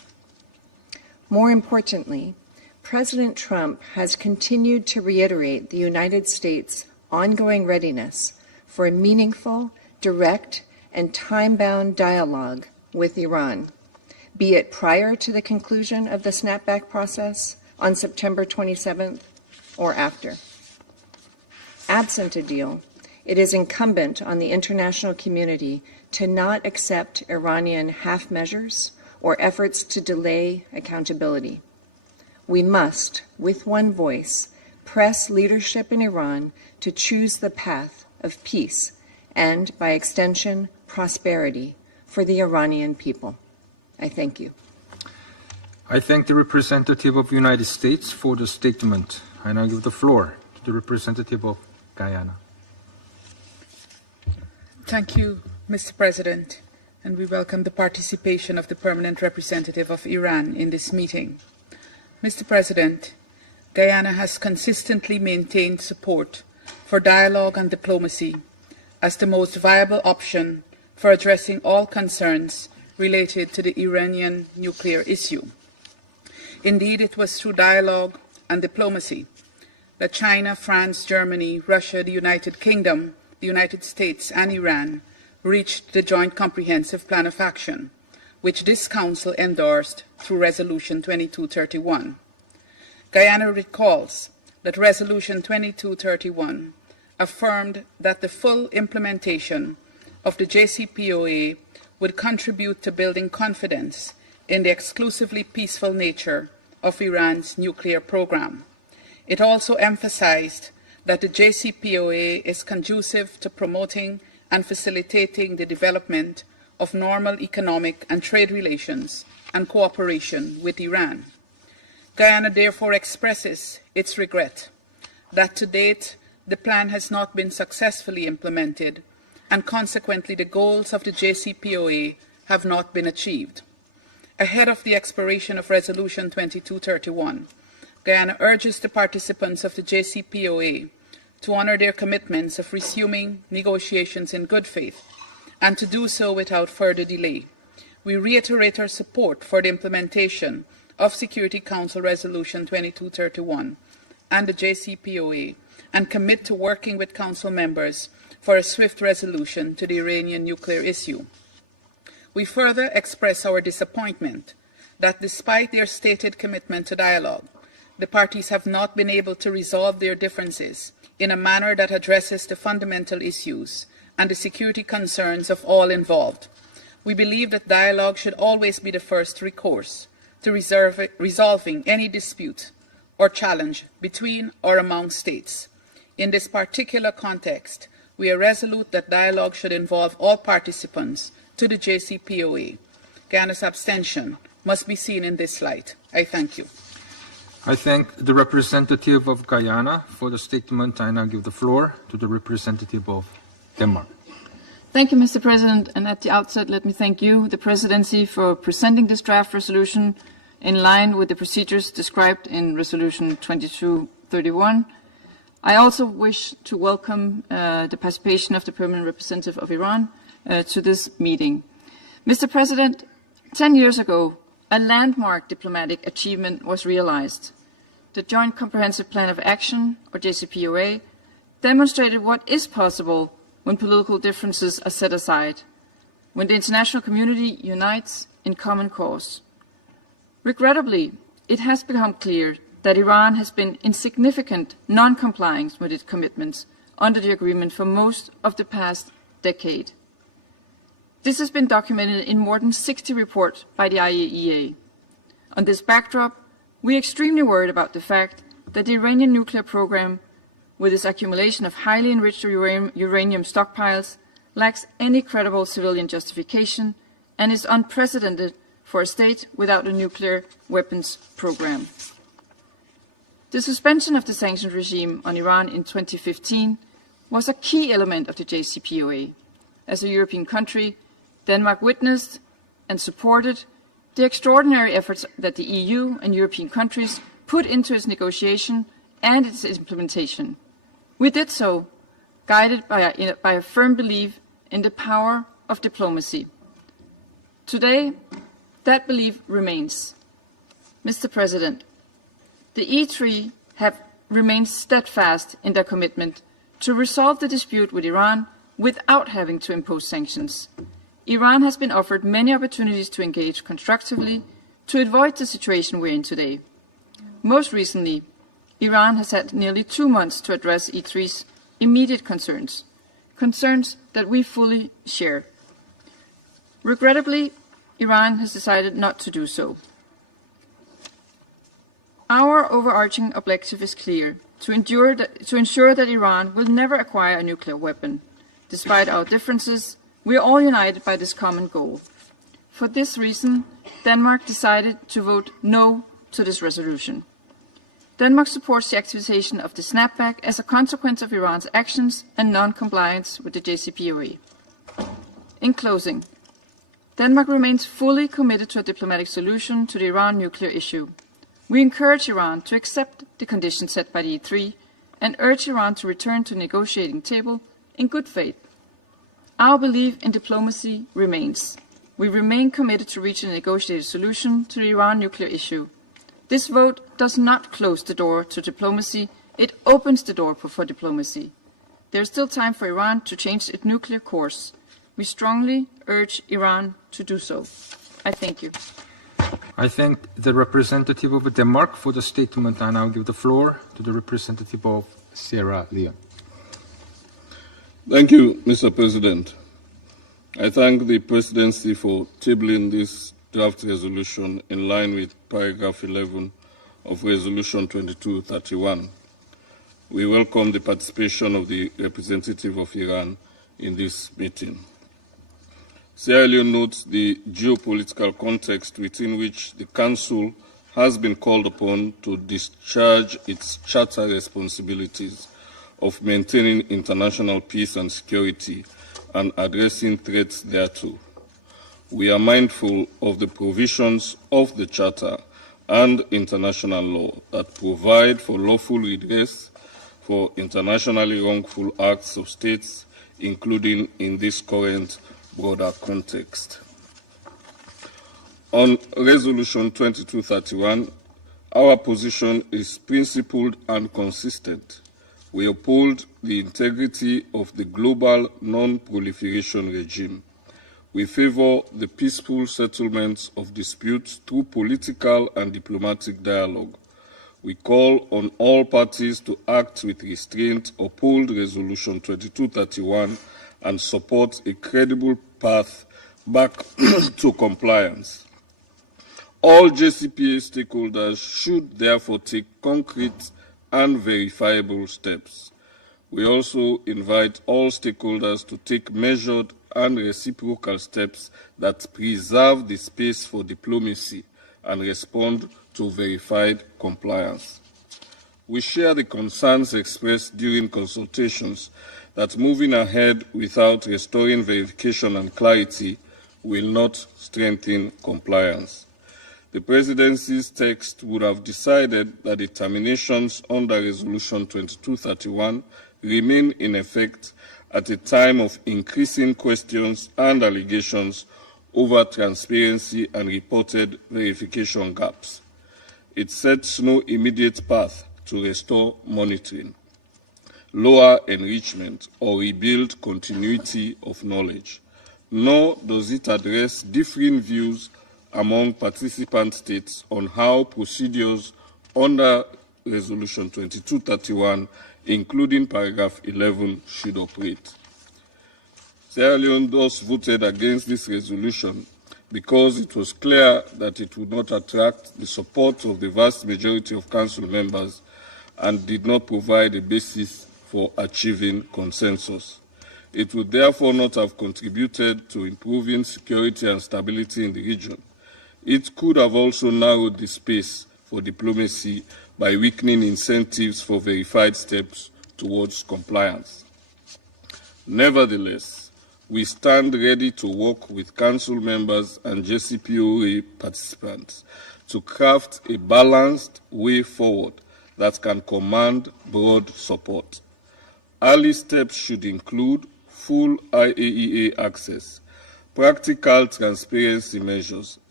More importantly, President Trump has continued to reiterate the United States' ongoing readiness for a meaningful, direct, and time-bound dialogue with Iran, be it prior to the conclusion of the snapback process on September 27th or after. Absent a deal, it is incumbent on the international community to not accept Iranian half measures or efforts to delay accountability. We must, with one voice, press leadership in Iran to choose the path of peace and, by extension, prosperity for the Iranian people. I thank you. I thank the representative of the United States for the statement. I now give the floor to the representative of Guyana. Thank you, Mr. President, and we welcome the participation of the permanent representative of Iran in this meeting. Mr. President, Guyana has consistently maintained support for dialogue and diplomacy as the most viable option for addressing all concerns related to the Iranian nuclear issue. Indeed, it was through dialogue and diplomacy that China, France, Germany, Russia, the United Kingdom, the United States, and Iran reached the Joint Comprehensive Plan of Action, which this Council endorsed through Resolution 2231. Guyana recalls that Resolution 2231 affirmed that the full implementation of the JCPOA would contribute to building confidence in the exclusively peaceful nature of Iran's nuclear program. It also emphasized that the JCPOA is conducive to promoting and facilitating the development of normal economic and trade relations and cooperation with Iran. Guyana therefore expresses its regret that to date the plan has not been successfully implemented, and consequently the goals of the JCPOA have not been achieved. Ahead of the expiration of Resolution 2231, Guyana urges the participants of the JCPOA to honor their commitments of resuming negotiations in good faith, and to do so without further delay. We reiterate our support for the implementation of Security Council Resolution 2231 and the JCPOA, and commit to working with Council members for a swift resolution to the Iranian nuclear issue. We further express our disappointment that despite their stated commitment to dialogue, the parties have not been able to resolve their differences in a manner that addresses the fundamental issues and the security concerns of all involved. We believe that dialogue should always be the first recourse to resolving any dispute or challenge between or among states. In this particular context, we are resolute that dialogue should involve all participants to the JCPOA. Guyana's abstention must be seen in this light. I thank you. I thank the representative of Guyana for the statement. I now give the floor to the representative of Denmark. Thank you, Mr. President. And at the outset, let me thank you, the Presidency, for presenting this draft resolution in line with the procedures described in Resolution 2231. I also wish to welcome the participation of the Permanent Representative of Iran to this meeting. Mr. President, 10 years ago, a landmark diplomatic achievement was realized. The Joint Comprehensive Plan of Action, or JCPOA, demonstrated what is possible when political differences are set aside, when the international community unites in common cause. Regrettably, it has become clear that Iran has been in significant non-compliance with its commitments under the agreement for most of the past decade. This has been documented in more than 60 reports by the IAEA. On this backdrop, we are extremely worried about the fact that the Iranian nuclear program, with its accumulation of highly enriched uranium stockpiles, lacks any credible civilian justification and is unprecedented for a state without a nuclear weapons program. The suspension of the sanctions regime on Iran in 2015 was a key element of the JCPOA. As a European country, Denmark witnessed and supported the extraordinary efforts that the EU and European countries put into its negotiation and its implementation. We did so, guided by a firm belief in the power of diplomacy. Today, that belief remains. Mr. President, the E3 have remained steadfast in their commitment to resolve the dispute with Iran without having to impose sanctions. Iran has been offered many opportunities to engage constructively to avoid the situation we're in today. Most recently, Iran has had nearly 2 months to address E3's immediate concerns that we fully share. Regrettably, Iran has decided not to do so. Our overarching objective is clear: to ensure that Iran will never acquire a nuclear weapon. Despite our differences, we are all united by this common goal. For this reason, Denmark decided to vote no to this resolution. Denmark supports the activation of the snapback as a consequence of Iran's actions and non-compliance with the JCPOA. In closing, Denmark remains fully committed to a diplomatic solution to the Iran nuclear issue. We encourage Iran to accept the conditions set by the E3 and urge Iran to return to the negotiating table in good faith. Our belief in diplomacy remains. We remain committed to reaching a negotiated solution to the Iran nuclear issue. This vote does not close the door to diplomacy, it opens the door for diplomacy. There is still time for Iran to change its nuclear course. We strongly urge Iran to do so. I thank you. I thank the representative of Denmark for the statement. I now give the floor to the representative of Sierra Leone. Thank you, Mr. President. I thank the Presidency for tabling this draft resolution in line with paragraph 11 of Resolution 2231. We welcome the participation of the representative of Iran in this meeting. Sierra Leone notes the geopolitical context within which the Council has been called upon to discharge its charter responsibilities of maintaining international peace and security and addressing threats thereto. We are mindful of the provisions of the Charter and international law that provide for lawful redress for internationally wrongful acts of states, including in this current broader context. On Resolution 2231, our position is principled and consistent. We uphold the integrity of the global non-proliferation regime. We favor the peaceful settlements of disputes through political and diplomatic dialogue. We call on all parties to act with restraint, uphold Resolution 2231, and support a credible path back to compliance. All JCPOA stakeholders should therefore take concrete and verifiable steps. We also invite all stakeholders to take measured and reciprocal steps that preserve the space for diplomacy and respond to verified compliance. We share the concerns expressed during consultations that moving ahead without restoring verification and clarity will not strengthen compliance. The Presidency's text would have decided that the terminations under Resolution 2231 remain in effect at a time of increasing questions and allegations over transparency and reported verification gaps. It sets no immediate path to restore monitoring, lower enrichment, or rebuild continuity of knowledge, nor does it address differing views among participant states on how procedures under Resolution 2231, including paragraph 11, should operate. Sierra Leone thus voted against this resolution because it was clear that it would not attract the support of the vast majority of Council members and did not provide a basis for achieving consensus. It would therefore not have contributed to improving security and stability in the region. It could have also narrowed the space for diplomacy by weakening incentives for verified steps towards compliance. Nevertheless, we stand ready to work with Council members and JCPOA participants to craft a balanced way forward that can command broad support. Early steps should include full IAEA access, practical transparency measures,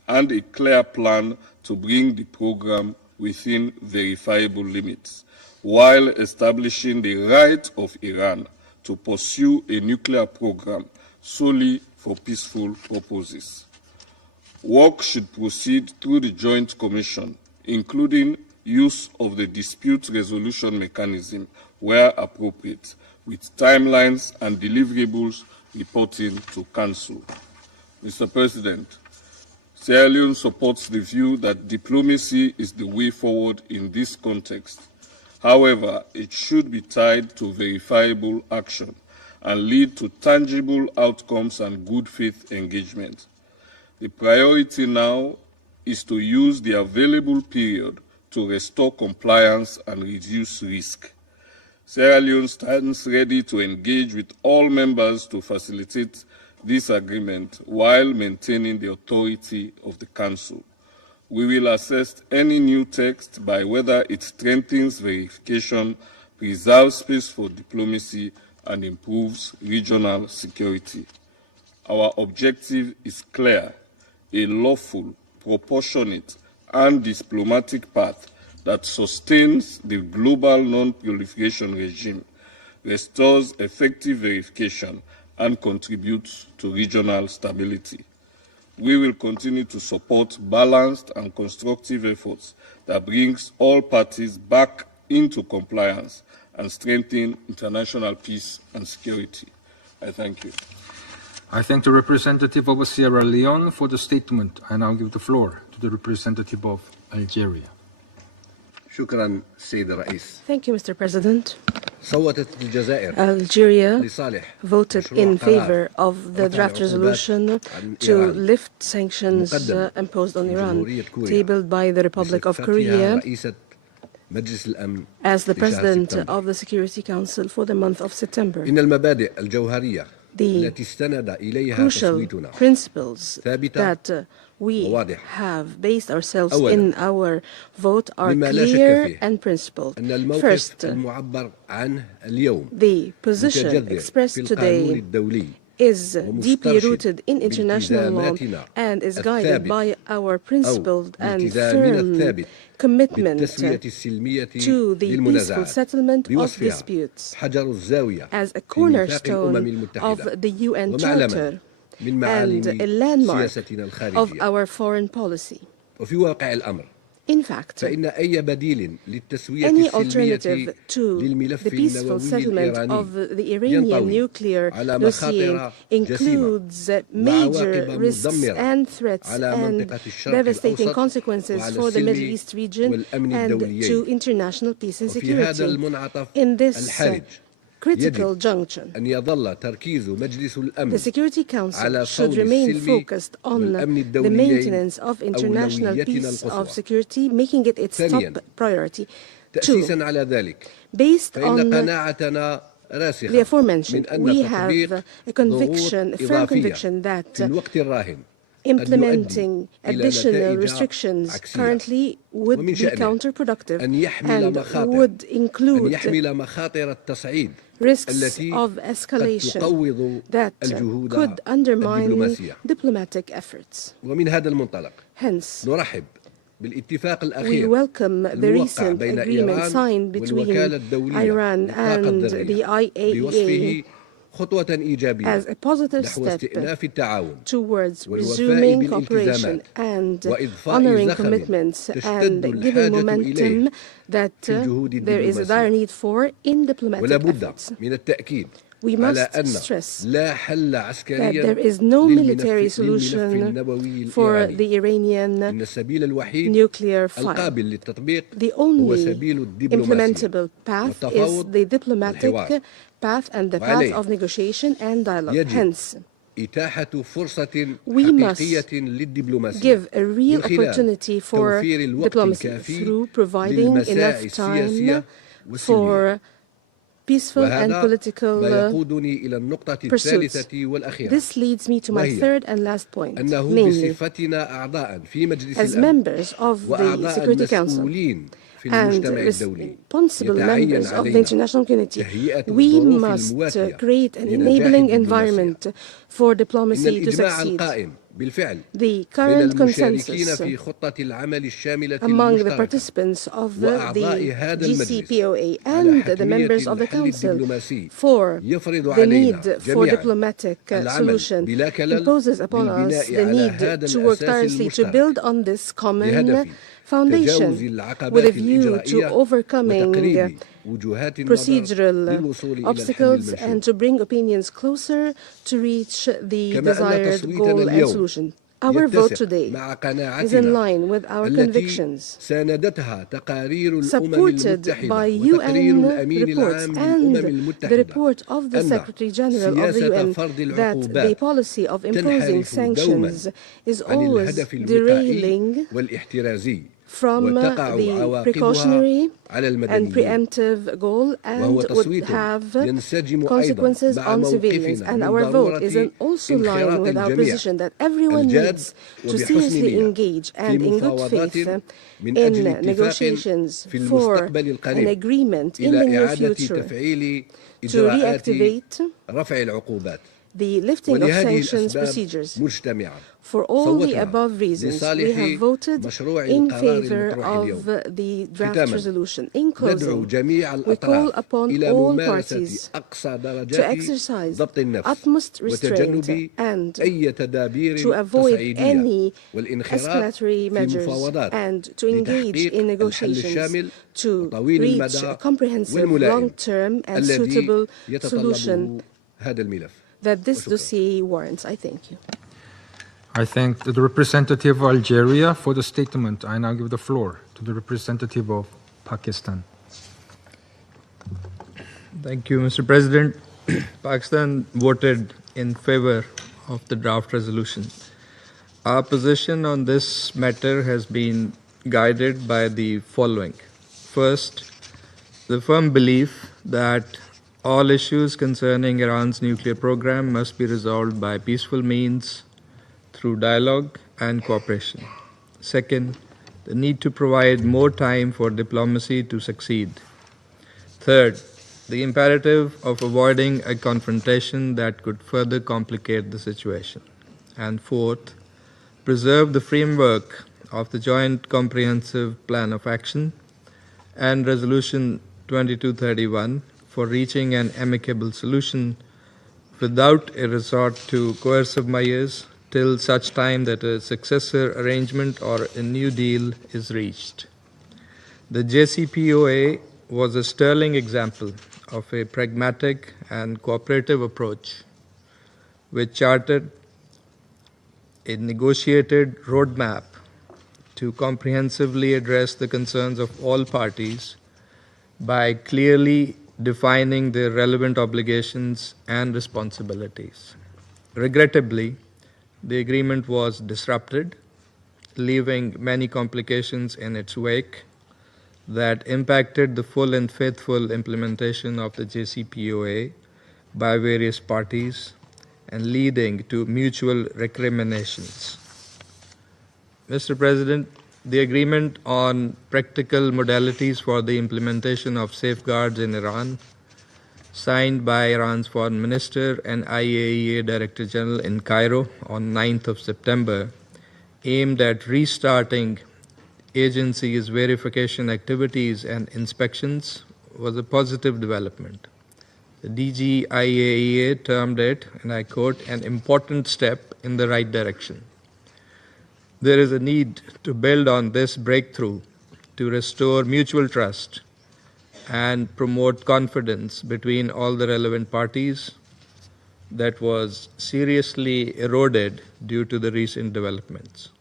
and a clear plan to bring the program within verifiable limits, while establishing the right of Iran to pursue a nuclear program solely for peaceful purposes. Work should proceed through the Joint Commission, including use of the dispute resolution mechanism where appropriate, with timelines and deliverables reporting to Council. Mr. President, Sierra Leone supports the view that diplomacy is the way forward in this context. However, it should be tied to verifiable action and lead to tangible outcomes and good faith engagement. The priority now is to use the available period to restore compliance and reduce risk. Sierra Leone stands ready to engage with all members to facilitate this agreement while maintaining the authority of the Council. We will assess any new text by whether it strengthens verification, preserves space for diplomacy, and improves regional security. Our objective is clear: a lawful, proportionate, and diplomatic path that sustains the global non-proliferation regime, restores effective verification, and contributes to regional stability. We will continue to support balanced and constructive efforts that brings all parties back into compliance and strengthen international peace and security. I thank you. I thank the representative of Sierra Leone for the statement. I now give the floor to the representative of Algeria. شكرا سيد الرئيس. Thank you, Mr. President. صوتت الجزائر Algeria لصالح voted in favor of the draft resolution to lift sanctions imposed on Iran, tabled by the Republic of Korea as the President of the Security Council for the month of September. إن المبادئ الجوهرية The التي استند إليها crucial تصويتنا principles ثابتة that we وواضحة. have based ourselves أولاً، in our vote are مما لا شك clear فيه and principled. أن الموقف First, المعبر عنه اليوم the position متجذر expressed في القانون today الدولي is deeply ومسترشد rooted in international law بالتزاماتنا and is guided الثابت by our principled and بالتزامنا firm الثابت commitment بالتسوية السلمية to the peaceful للمنازعات settlement of بوصفها disputes حجر الزاوية as a في ميثاق cornerstone الأمم المتحدة of the UN ومعلما Charter من and معالم a landmark سياستنا of الخارجية. our foreign policy. وفي واقع الأمر In fact, فإن أي بديل للتسوية any السلمية alternative to للملف the peaceful النووي settlement الإيراني of the Iranian ينطوي nuclear على dossier مخاطر includes major وعواقب risks مدمرة and threats على and منطقة الشرق devastating الأوسط consequences وعلى for the السلم Middle East region والأمن and الدوليين. to international peace and وفي هذا security. المنعطف In this الحرج critical يجب junction, أن يظل تركيز مجلس the الأمن Security Council على should صون remain السلم focused on والأمن the الدوليين maintenance of international أولويتنا peace of القصوى. security, making it its ثانياً، top priority. تأسيسا Two, على ذلك based فإن on قناعتنا the راسخة aforementioned, من أن we تطبيق have a conviction, a ضغوط firm إضافية conviction that في الوقت الراهن implementing قد يؤدي إلى additional نتائج restrictions عكسية. currently would ومن be شأنه counterproductive أن يحمل and مخاطر would أن include يحمل مخاطر التصعيد risks التي of قد escalation تقوض that الجهود could undermine الدبلوماسية. diplomatic efforts. ومن هذا المنطلق Hence, نرحب بالاتفاق we الأخير welcome the الموقع recent بين agreement إيران signed between والوكالة الدولية Iran للطاقة and the الذرية IAEA بوصفه خطوة إيجابية as a positive نحو step استئناف التعاون towards والوفاء resuming cooperation بالالتزامات and وإضفاء honoring زخم commitments تشتد and giving الحاجة momentum إليه that في الجهود there is a dire الدبلوماسية. need for in diplomatic ولا بد efforts. من التأكيد We على must أن stress لا حل that عسكريا there is no military للملف solution النووي for الإيراني. the Iranian إن السبيل الوحيد nuclear file. القابل للتطبيق The هو only سبيل الدبلوماسية implementable path is والتفاوض the diplomatic والحوار. path and the path وعليه of negotiation and dialogue. يجب Hence, إتاحة فرصة we must حقيقية للدبلوماسية give a real من خلال opportunity for توفير الوقت diplomacy الكافي through providing للمساعي enough السياسية time والسلمية. for peaceful and وهذا political ما يقودني إلى النقطة pursuits. الثالثة والأخيرة This leads me to my وهي third and last point, أنه namely, بصفتنا أعضاء في مجلس as الأمن members of the وأعضاء Security Council المسؤولين في and المجتمع الدولي responsible يتعين members of the علينا international community, تهيئة we الظروف must المواتية create an لنجاح enabling الدبلوماسية. environment for إن diplomacy to الإجماع succeed. القائم The current consensus among the participants of the GCPOA and the members of the Council for the need for diplomatic solution imposes upon us the need to work tirelessly to build on this common foundation with a view to overcoming procedural obstacles and to bring opinions closer to reach the desired goal and solution. Our vote today is in line with our convictions, supported by UN reports and the report of the Secretary General of the UN that the policy of imposing sanctions is always derailing from the precautionary and preemptive goal and would have consequences on civilians. And our vote is also in line with our position that everyone needs to seriously engage and in good faith in negotiations for an agreement in the near future to reactivate the lifting of sanctions procedures. For all the above reasons, we have voted in favor of the draft resolution. In closing, we call upon all parties to exercise utmost restraint and to avoid any escalatory measures and to engage in negotiations to reach a comprehensive, long-term and suitable solution that this dossier warrants. I thank you. I thank the representative of Algeria for the statement. I now give the floor to the representative of Pakistan. Thank you, Mr. President. Pakistan voted in favor of the draft resolution. Our position on this matter has been guided by the following. First, the firm belief that all issues concerning Iran's nuclear program must be resolved by peaceful means through dialogue and cooperation. Second, the need to provide more time for diplomacy to succeed. Third, the imperative of avoiding a confrontation that could further complicate the situation. And fourth, preserve the framework of the Joint Comprehensive Plan of Action and Resolution 2231 for reaching an amicable solution without a resort to coercive measures till such time that a successor arrangement or a new deal is reached. The JCPOA was a sterling example of a pragmatic and cooperative approach which charted a negotiated roadmap to comprehensively address the concerns of all parties by clearly defining their relevant obligations and responsibilities. Regrettably, the agreement was disrupted, leaving many complications in its wake that impacted the full and faithful implementation of the JCPOA by various parties and leading to mutual recriminations. Mr. President, the agreement on practical modalities for the implementation of safeguards in Iran, signed by Iran's Foreign Minister and IAEA Director General in Cairo on 9th of September, aimed at restarting agency's verification activities and inspections, was a positive development. The DG IAEA termed it, and I quote, an important step in the right direction. There is a need to build on this breakthrough to restore mutual trust and promote confidence between all the relevant parties that was seriously eroded due to the recent developments.